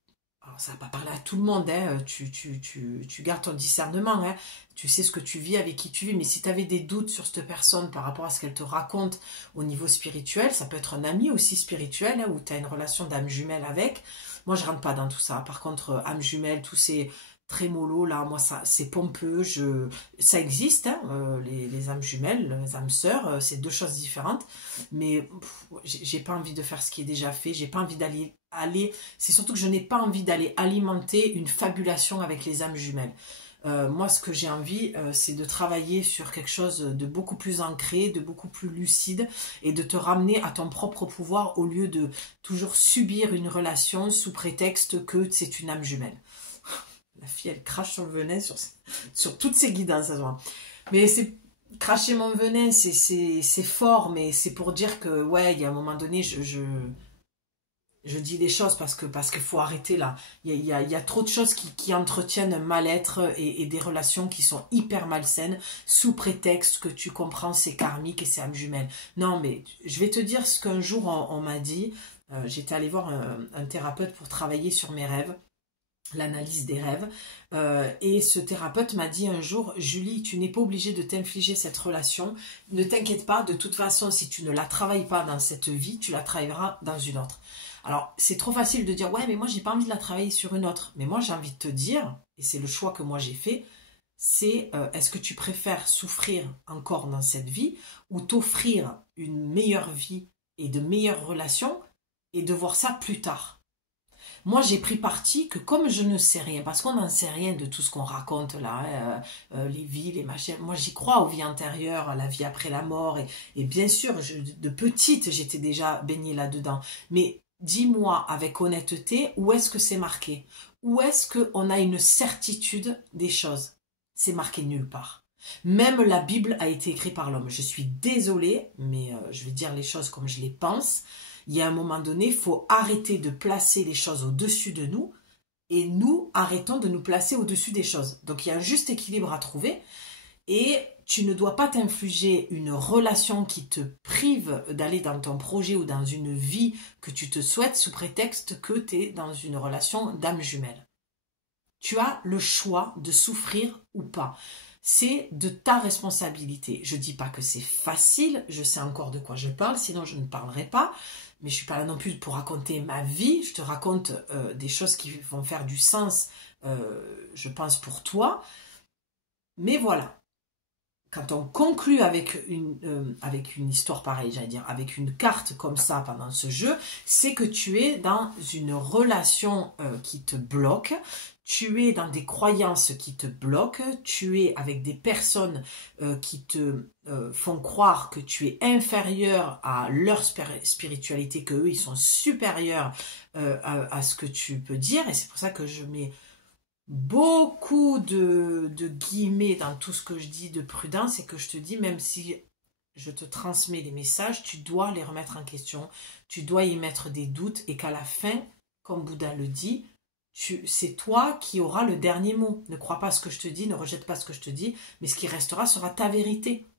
alors ça va pas parler à tout le monde, hein, tu gardes ton discernement, hein, tu sais ce que tu vis, avec qui tu vis, mais si tu avais des doutes sur cette personne par rapport à ce qu'elle te raconte au niveau spirituel, ça peut être un ami aussi spirituel, hein, où tu as une relation d'âme jumelle avec. Moi, je rentre pas dans tout ça. Par contre, âme jumelle, tous ces trémolos, là, moi, ça, c'est pompeux, ça existe, hein, les âmes jumelles, les âmes sœurs, c'est deux choses différentes, mais j'ai pas envie de faire ce qui est déjà fait, j'ai pas envie aller, c'est surtout que je n'ai pas envie d'aller alimenter une fabulation avec les âmes jumelles. Moi, ce que j'ai envie, c'est de travailler sur quelque chose de beaucoup plus ancré, de beaucoup plus lucide, et de te ramener à ton propre pouvoir au lieu de toujours subir une relation sous prétexte que c'est une âme jumelle. La fille, elle crache son venin sur toutes ses guidances. Mais c'est cracher mon venin, c'est fort, mais c'est pour dire que, ouais, il y a un moment donné, je dis des choses parce qu'il faut arrêter là. Il y a trop de choses qui entretiennent un mal-être et des relations qui sont hyper malsaines sous prétexte que tu comprends c'est karmique et c'est âme jumelle. Non, mais je vais te dire ce qu'un jour on m'a dit. J'étais allée voir un thérapeute pour travailler sur mes rêves, l'analyse des rêves, et ce thérapeute m'a dit un jour: Julie, tu n'es pas obligée de t'infliger cette relation, ne t'inquiète pas, de toute façon si tu ne la travailles pas dans cette vie, tu la travailleras dans une autre. Alors c'est trop facile de dire ouais mais moi j'ai pas envie de la travailler sur une autre, mais moi j'ai envie de te dire, et c'est le choix que moi j'ai fait, c'est est-ce que tu préfères souffrir encore dans cette vie ou t'offrir une meilleure vie et de meilleures relations et de voir ça plus tard. Moi, j'ai pris parti que comme je ne sais rien, parce qu'on n'en sait rien de tout ce qu'on raconte là, les vies, les machins, moi j'y crois aux vies antérieures, à la vie après la mort, et bien sûr, de petite, j'étais déjà baignée là-dedans. Mais dis-moi avec honnêteté, où est-ce que c'est marqué? Où est-ce qu'on a une certitude des choses? C'est marqué nulle part. Même la Bible a été écrite par l'homme. Je suis désolée, mais je vais dire les choses comme je les pense. Il y a un moment donné, il faut arrêter de placer les choses au-dessus de nous et nous arrêtons de nous placer au-dessus des choses. Donc il y a un juste équilibre à trouver et tu ne dois pas t'infliger une relation qui te prive d'aller dans ton projet ou dans une vie que tu te souhaites sous prétexte que tu es dans une relation d'âme jumelle. Tu as le choix de souffrir ou pas. C'est de ta responsabilité. Je ne dis pas que c'est facile, je sais encore de quoi je parle, sinon je ne parlerai pas. Mais je ne suis pas là non plus pour raconter ma vie, je te raconte des choses qui vont faire du sens, je pense, pour toi. Mais voilà, quand on conclut avec une histoire pareille, j'allais dire, avec une carte comme ça pendant ce jeu, c'est que tu es dans une relation qui te bloque, tu es dans des croyances qui te bloquent, tu es avec des personnes qui te font croire que tu es inférieur à leur spiritualité, qu'eux, ils sont supérieurs à ce que tu peux dire. Et c'est pour ça que je mets beaucoup de guillemets dans tout ce que je dis de prudence et que je te dis, même si je te transmets des messages, tu dois les remettre en question, tu dois y mettre des doutes et qu'à la fin, comme Bouddha le dit, c'est toi qui auras le dernier mot. Ne crois pas ce que je te dis, ne rejette pas ce que je te dis, mais ce qui restera sera ta vérité.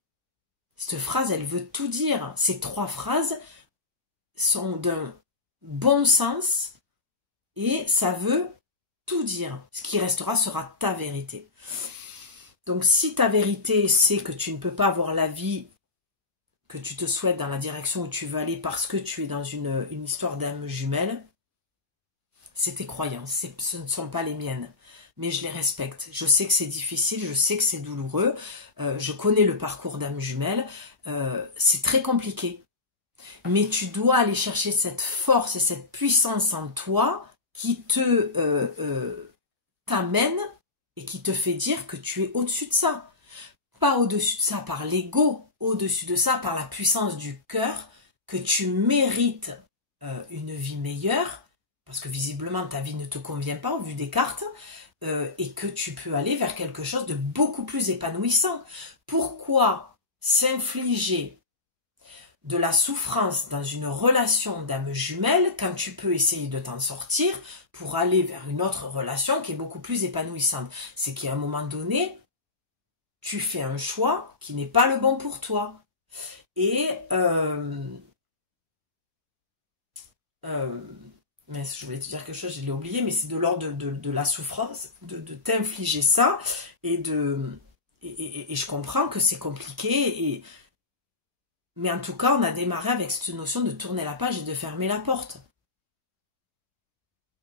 Cette phrase, elle veut tout dire. Ces trois phrases sont d'un bon sens et ça veut tout dire. Ce qui restera sera ta vérité. Donc si ta vérité, c'est que tu ne peux pas avoir la vie que tu te souhaites dans la direction où tu veux aller parce que tu es dans une histoire d'âme jumelle, c'est tes croyances, ce ne sont pas les miennes. Mais je les respecte. Je sais que c'est difficile, je sais que c'est douloureux. Je connais le parcours d'âme jumelle. C'est très compliqué. Mais tu dois aller chercher cette force et cette puissance en toi qui t'amène et qui te fait dire que tu es au-dessus de ça. Pas au-dessus de ça par l'ego, au-dessus de ça par la puissance du cœur, que tu mérites une vie meilleure, parce que visiblement ta vie ne te convient pas au vu des cartes, et que tu peux aller vers quelque chose de beaucoup plus épanouissant. Pourquoi s'infliger de la souffrance dans une relation d'âme jumelle quand tu peux essayer de t'en sortir pour aller vers une autre relation qui est beaucoup plus épanouissante? C'est qu'à un moment donné, tu fais un choix qui n'est pas le bon pour toi. Et Mais je voulais te dire quelque chose, je l'ai oublié, mais c'est de l'ordre de la souffrance, de t'infliger ça, et je comprends que c'est compliqué, mais en tout cas, on a démarré avec cette notion de tourner la page et de fermer la porte.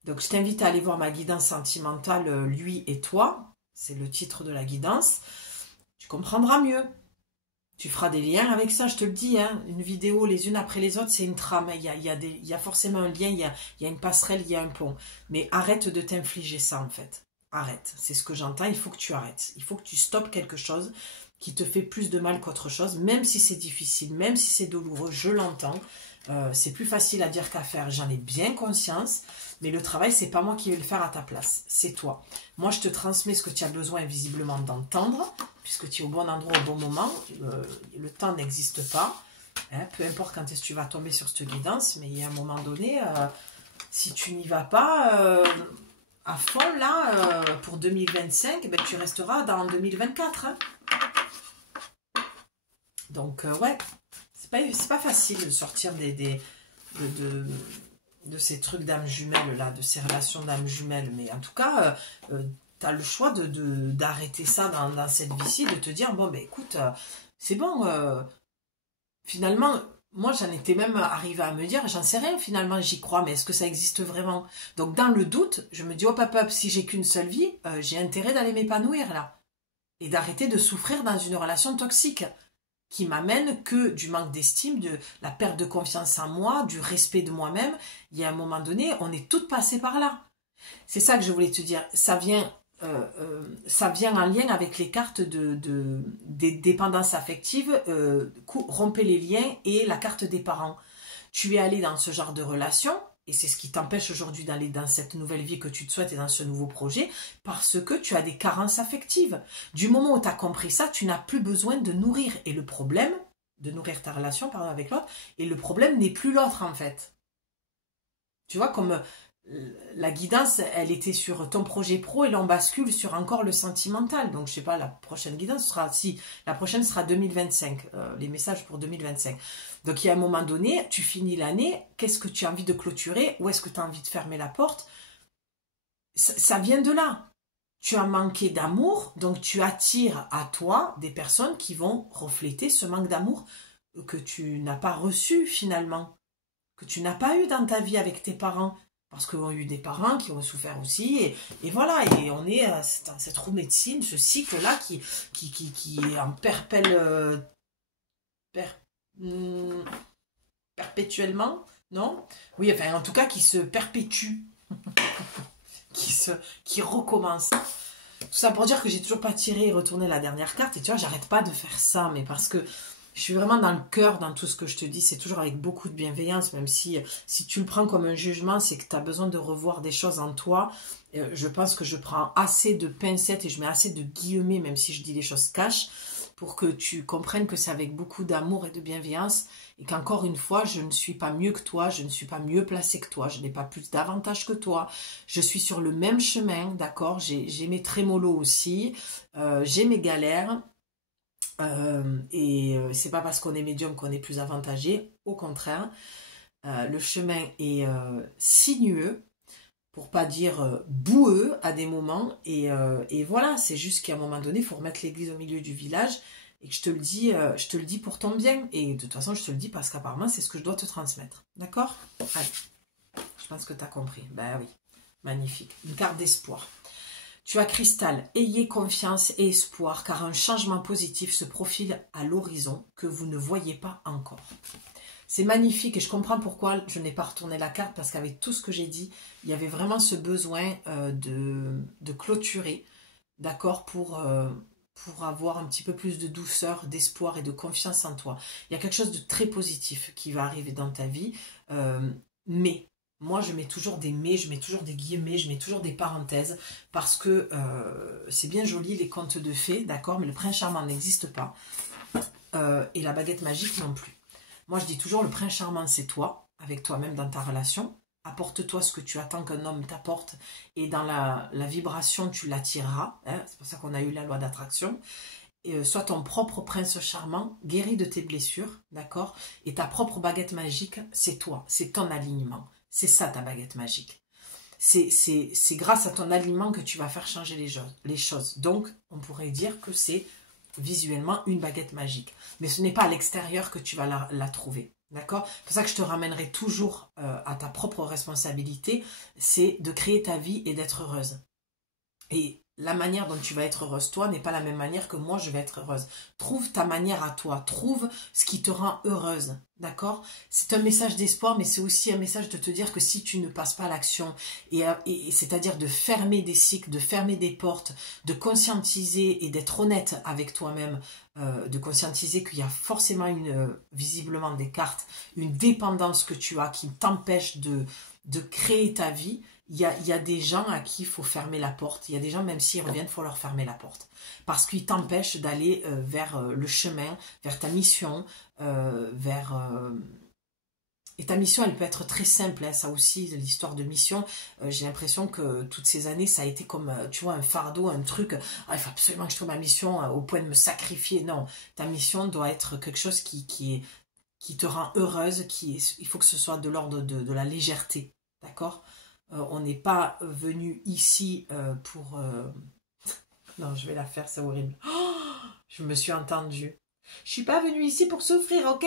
Donc, je t'invite à aller voir ma guidance sentimentale, lui et toi, c'est le titre de la guidance, tu comprendras mieux. Tu feras des liens avec ça, je te le dis, hein. Une vidéo les unes après les autres, c'est une trame. Il y a forcément un lien, il y a une passerelle, il y a un pont. Mais arrête de t'infliger ça, en fait. Arrête. C'est ce que j'entends, il faut que tu arrêtes. Il faut que tu stoppes quelque chose qui te fait plus de mal qu'autre chose, même si c'est difficile, même si c'est douloureux, je l'entends. C'est plus facile à dire qu'à faire, j'en ai bien conscience. Mais le travail, c'est pas moi qui vais le faire à ta place, c'est toi. Moi, je te transmets ce que tu as besoin visiblement d'entendre, puisque tu es au bon endroit au bon moment. Le temps n'existe pas. Hein, peu importe quand est-ce que tu vas tomber sur cette guidance, mais il y a un moment donné, si tu n'y vas pas à fond, là, pour 2025, ben, tu resteras dans 2024. Hein. Donc, ouais, c'est pas facile de sortir de ces trucs d'âme jumelle là, de ces relations d'âme jumelle, mais en tout cas, tu as le choix d'arrêter ça dans cette vie-ci, de te dire, bon, ben écoute, c'est bon, finalement, moi j'en étais même arrivée à me dire, j'en sais rien, finalement j'y crois, mais est-ce que ça existe vraiment? Donc dans le doute, je me dis, oh papa, si j'ai qu'une seule vie, j'ai intérêt d'aller m'épanouir là, et d'arrêter de souffrir dans une relation toxique, qui m'amène que du manque d'estime, de la perte de confiance en moi, du respect de moi-même. Il y a un moment donné, on est toutes passées par là. C'est ça que je voulais te dire. Ça vient en lien avec les cartes des dépendances affectives, rompez les liens, et la carte des parents. Tu es allé dans ce genre de relation, et c'est ce qui t'empêche aujourd'hui d'aller dans cette nouvelle vie que tu te souhaites et dans ce nouveau projet, parce que tu as des carences affectives. Du moment où tu as compris ça, tu n'as plus besoin de nourrir. Et le problème, de nourrir ta relation pardon, avec l'autre, et le problème n'est plus l'autre en fait. Tu vois, comme la guidance, elle était sur ton projet pro, et là on bascule sur encore le sentimental. Donc je sais pas, la prochaine guidance sera, si, la prochaine sera 2025, les messages pour 2025. Donc il y a un moment donné, tu finis l'année, qu'est-ce que tu as envie de clôturer? Où est-ce que tu as envie de fermer la porte? Ça vient de là. Tu as manqué d'amour, donc tu attires à toi des personnes qui vont refléter ce manque d'amour que tu n'as pas reçu finalement, que tu n'as pas eu dans ta vie avec tes parents. Parce qu'ils ont eu des parents qui ont souffert aussi, et voilà, et on est dans cette roue médecine, ce cycle-là qui est en perpétuellement, non? Oui, enfin, en tout cas, qui se perpétue, qui recommence. Tout ça pour dire que j'ai toujours pas tiré et retourné la dernière carte, et tu vois, j'arrête pas de faire ça, mais parce que je suis vraiment dans le cœur, dans tout ce que je te dis, c'est toujours avec beaucoup de bienveillance, même si tu le prends comme un jugement, c'est que tu as besoin de revoir des choses en toi. Je pense que je prends assez de pincettes et je mets assez de guillemets, même si je dis les choses cash, pour que tu comprennes que c'est avec beaucoup d'amour et de bienveillance, et qu'encore une fois, je ne suis pas mieux que toi, je ne suis pas mieux placée que toi, je n'ai pas plus d'avantages que toi, je suis sur le même chemin, d'accord, j'ai mes trémolos aussi, j'ai mes galères. C'est pas parce qu'on est médium qu'on est plus avantagé, au contraire, le chemin est sinueux, pour pas dire boueux à des moments, et voilà, c'est juste qu'à un moment donné, il faut remettre l'église au milieu du village, et que je te le dis pour ton bien, et de toute façon je te le dis parce qu'apparemment c'est ce que je dois te transmettre, d'accord? Allez, je pense que tu as compris. Ben oui, magnifique, une carte d'espoir. Tu as cristal, ayez confiance et espoir, car un changement positif se profile à l'horizon que vous ne voyez pas encore. C'est magnifique, et je comprends pourquoi je n'ai pas retourné la carte, parce qu'avec tout ce que j'ai dit, il y avait vraiment ce besoin de clôturer, d'accord, pour avoir un petit peu plus de douceur, d'espoir et de confiance en toi. Il y a quelque chose de très positif qui va arriver dans ta vie, mais... Moi, je mets toujours des mais, je mets toujours des guillemets, je mets toujours des parenthèses, parce que c'est bien joli les contes de fées, d'accord, mais le prince charmant n'existe pas, et la baguette magique non plus. Moi, je dis toujours, le prince charmant, c'est toi, avec toi-même dans ta relation. Apporte-toi ce que tu attends qu'un homme t'apporte, et dans la vibration, tu l'attireras. Hein, c'est pour ça qu'on a eu la loi d'attraction. Sois ton propre prince charmant, guéri de tes blessures, d'accord? Et ta propre baguette magique, c'est toi, c'est ton alignement. C'est ça ta baguette magique. C'est grâce à ton aliment que tu vas faire changer les choses. Donc, on pourrait dire que c'est visuellement une baguette magique. Mais ce n'est pas à l'extérieur que tu vas la trouver. D'accord? C'est pour ça que je te ramènerai toujours à ta propre responsabilité, c'est de créer ta vie et d'être heureuse. Et la manière dont tu vas être heureuse, toi, n'est pas la même manière que moi, je vais être heureuse. Trouve ta manière à toi. Trouve ce qui te rend heureuse. D'accord? C'est un message d'espoir, mais c'est aussi un message de te dire que si tu ne passes pas à l'action, et c'est-à-dire de fermer des cycles, de fermer des portes, de conscientiser et d'être honnête avec toi-même, de conscientiser qu'il y a forcément visiblement des cartes, une dépendance que tu as qui t'empêche de créer ta vie. Il y a des gens à qui il faut fermer la porte. Il y a des gens, même s'ils reviennent, il faut leur fermer la porte. Parce qu'ils t'empêchent d'aller vers le chemin, vers ta mission, Et ta mission, elle peut être très simple, hein, ça aussi, l'histoire de mission. J'ai l'impression que toutes ces années, ça a été comme, tu vois, un fardeau, un truc. Ah, il faut absolument que je trouve ma mission au point de me sacrifier. Non, ta mission doit être quelque chose qui te rend heureuse. Il faut que ce soit de l'ordre de la légèreté. D'accord? On n'est pas venu ici pour... Non, je vais la faire, c'est horrible. Oh, je me suis entendue. Je suis pas venue ici pour souffrir, ok?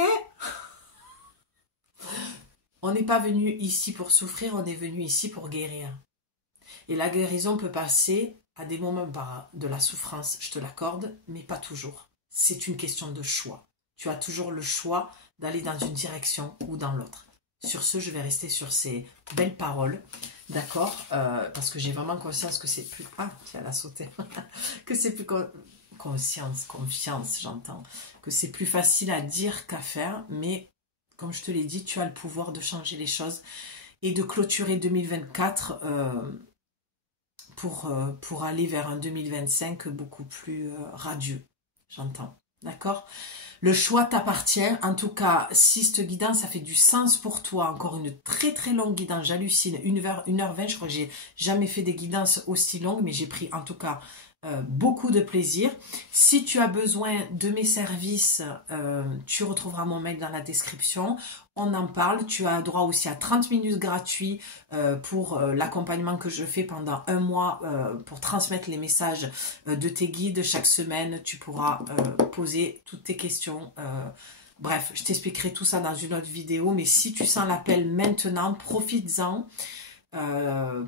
On n'est pas venu ici pour souffrir, on est venu ici pour guérir. Et la guérison peut passer à des moments par de la souffrance, je te l'accorde, mais pas toujours. C'est une question de choix. Tu as toujours le choix d'aller dans une direction ou dans l'autre. Sur ce, je vais rester sur ces belles paroles, d'accord, parce que j'ai vraiment conscience que c'est plus... Ah, tiens, elle a sauté. Que c'est plus... Confiance, j'entends. Que c'est plus facile à dire qu'à faire, mais comme je te l'ai dit, tu as le pouvoir de changer les choses et de clôturer 2024 pour aller vers un 2025 beaucoup plus radieux, j'entends, d'accord? Le choix t'appartient. En tout cas, si cette guidance, ça fait du sens pour toi, encore une très très longue guidance, j'hallucine, 1h20, je crois que j'ai jamais fait des guidances aussi longues, mais j'ai pris en tout cas beaucoup de plaisir. Si tu as besoin de mes services, tu retrouveras mon mail dans la description. On en parle. Tu as droit aussi à 30 minutes gratuits pour l'accompagnement que je fais pendant un mois pour transmettre les messages de tes guides. Chaque semaine, tu pourras poser toutes tes questions. Bref, je t'expliquerai tout ça dans une autre vidéo. Mais si tu sens l'appel maintenant, profites-en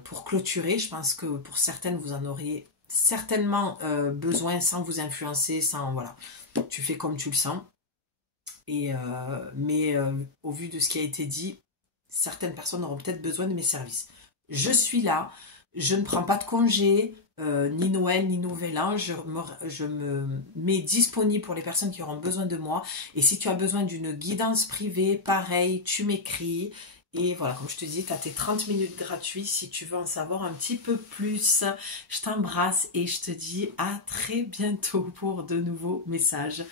pour clôturer. Je pense que pour certaines, vous en auriez certainement besoin sans vous influencer, sans voilà, tu fais comme tu le sens. Mais au vu de ce qui a été dit, certaines personnes auront peut-être besoin de mes services. Je suis là, je ne prends pas de congé, ni Noël, ni Nouvel An, je me mets disponible pour les personnes qui auront besoin de moi. Et si tu as besoin d'une guidance privée, pareil, tu m'écris. Et voilà, comme je te dis, tu as tes 30 minutes gratuits si tu veux en savoir un petit peu plus. Je t'embrasse et je te dis à très bientôt pour de nouveaux messages.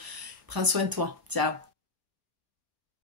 Prends soin de toi. Ciao.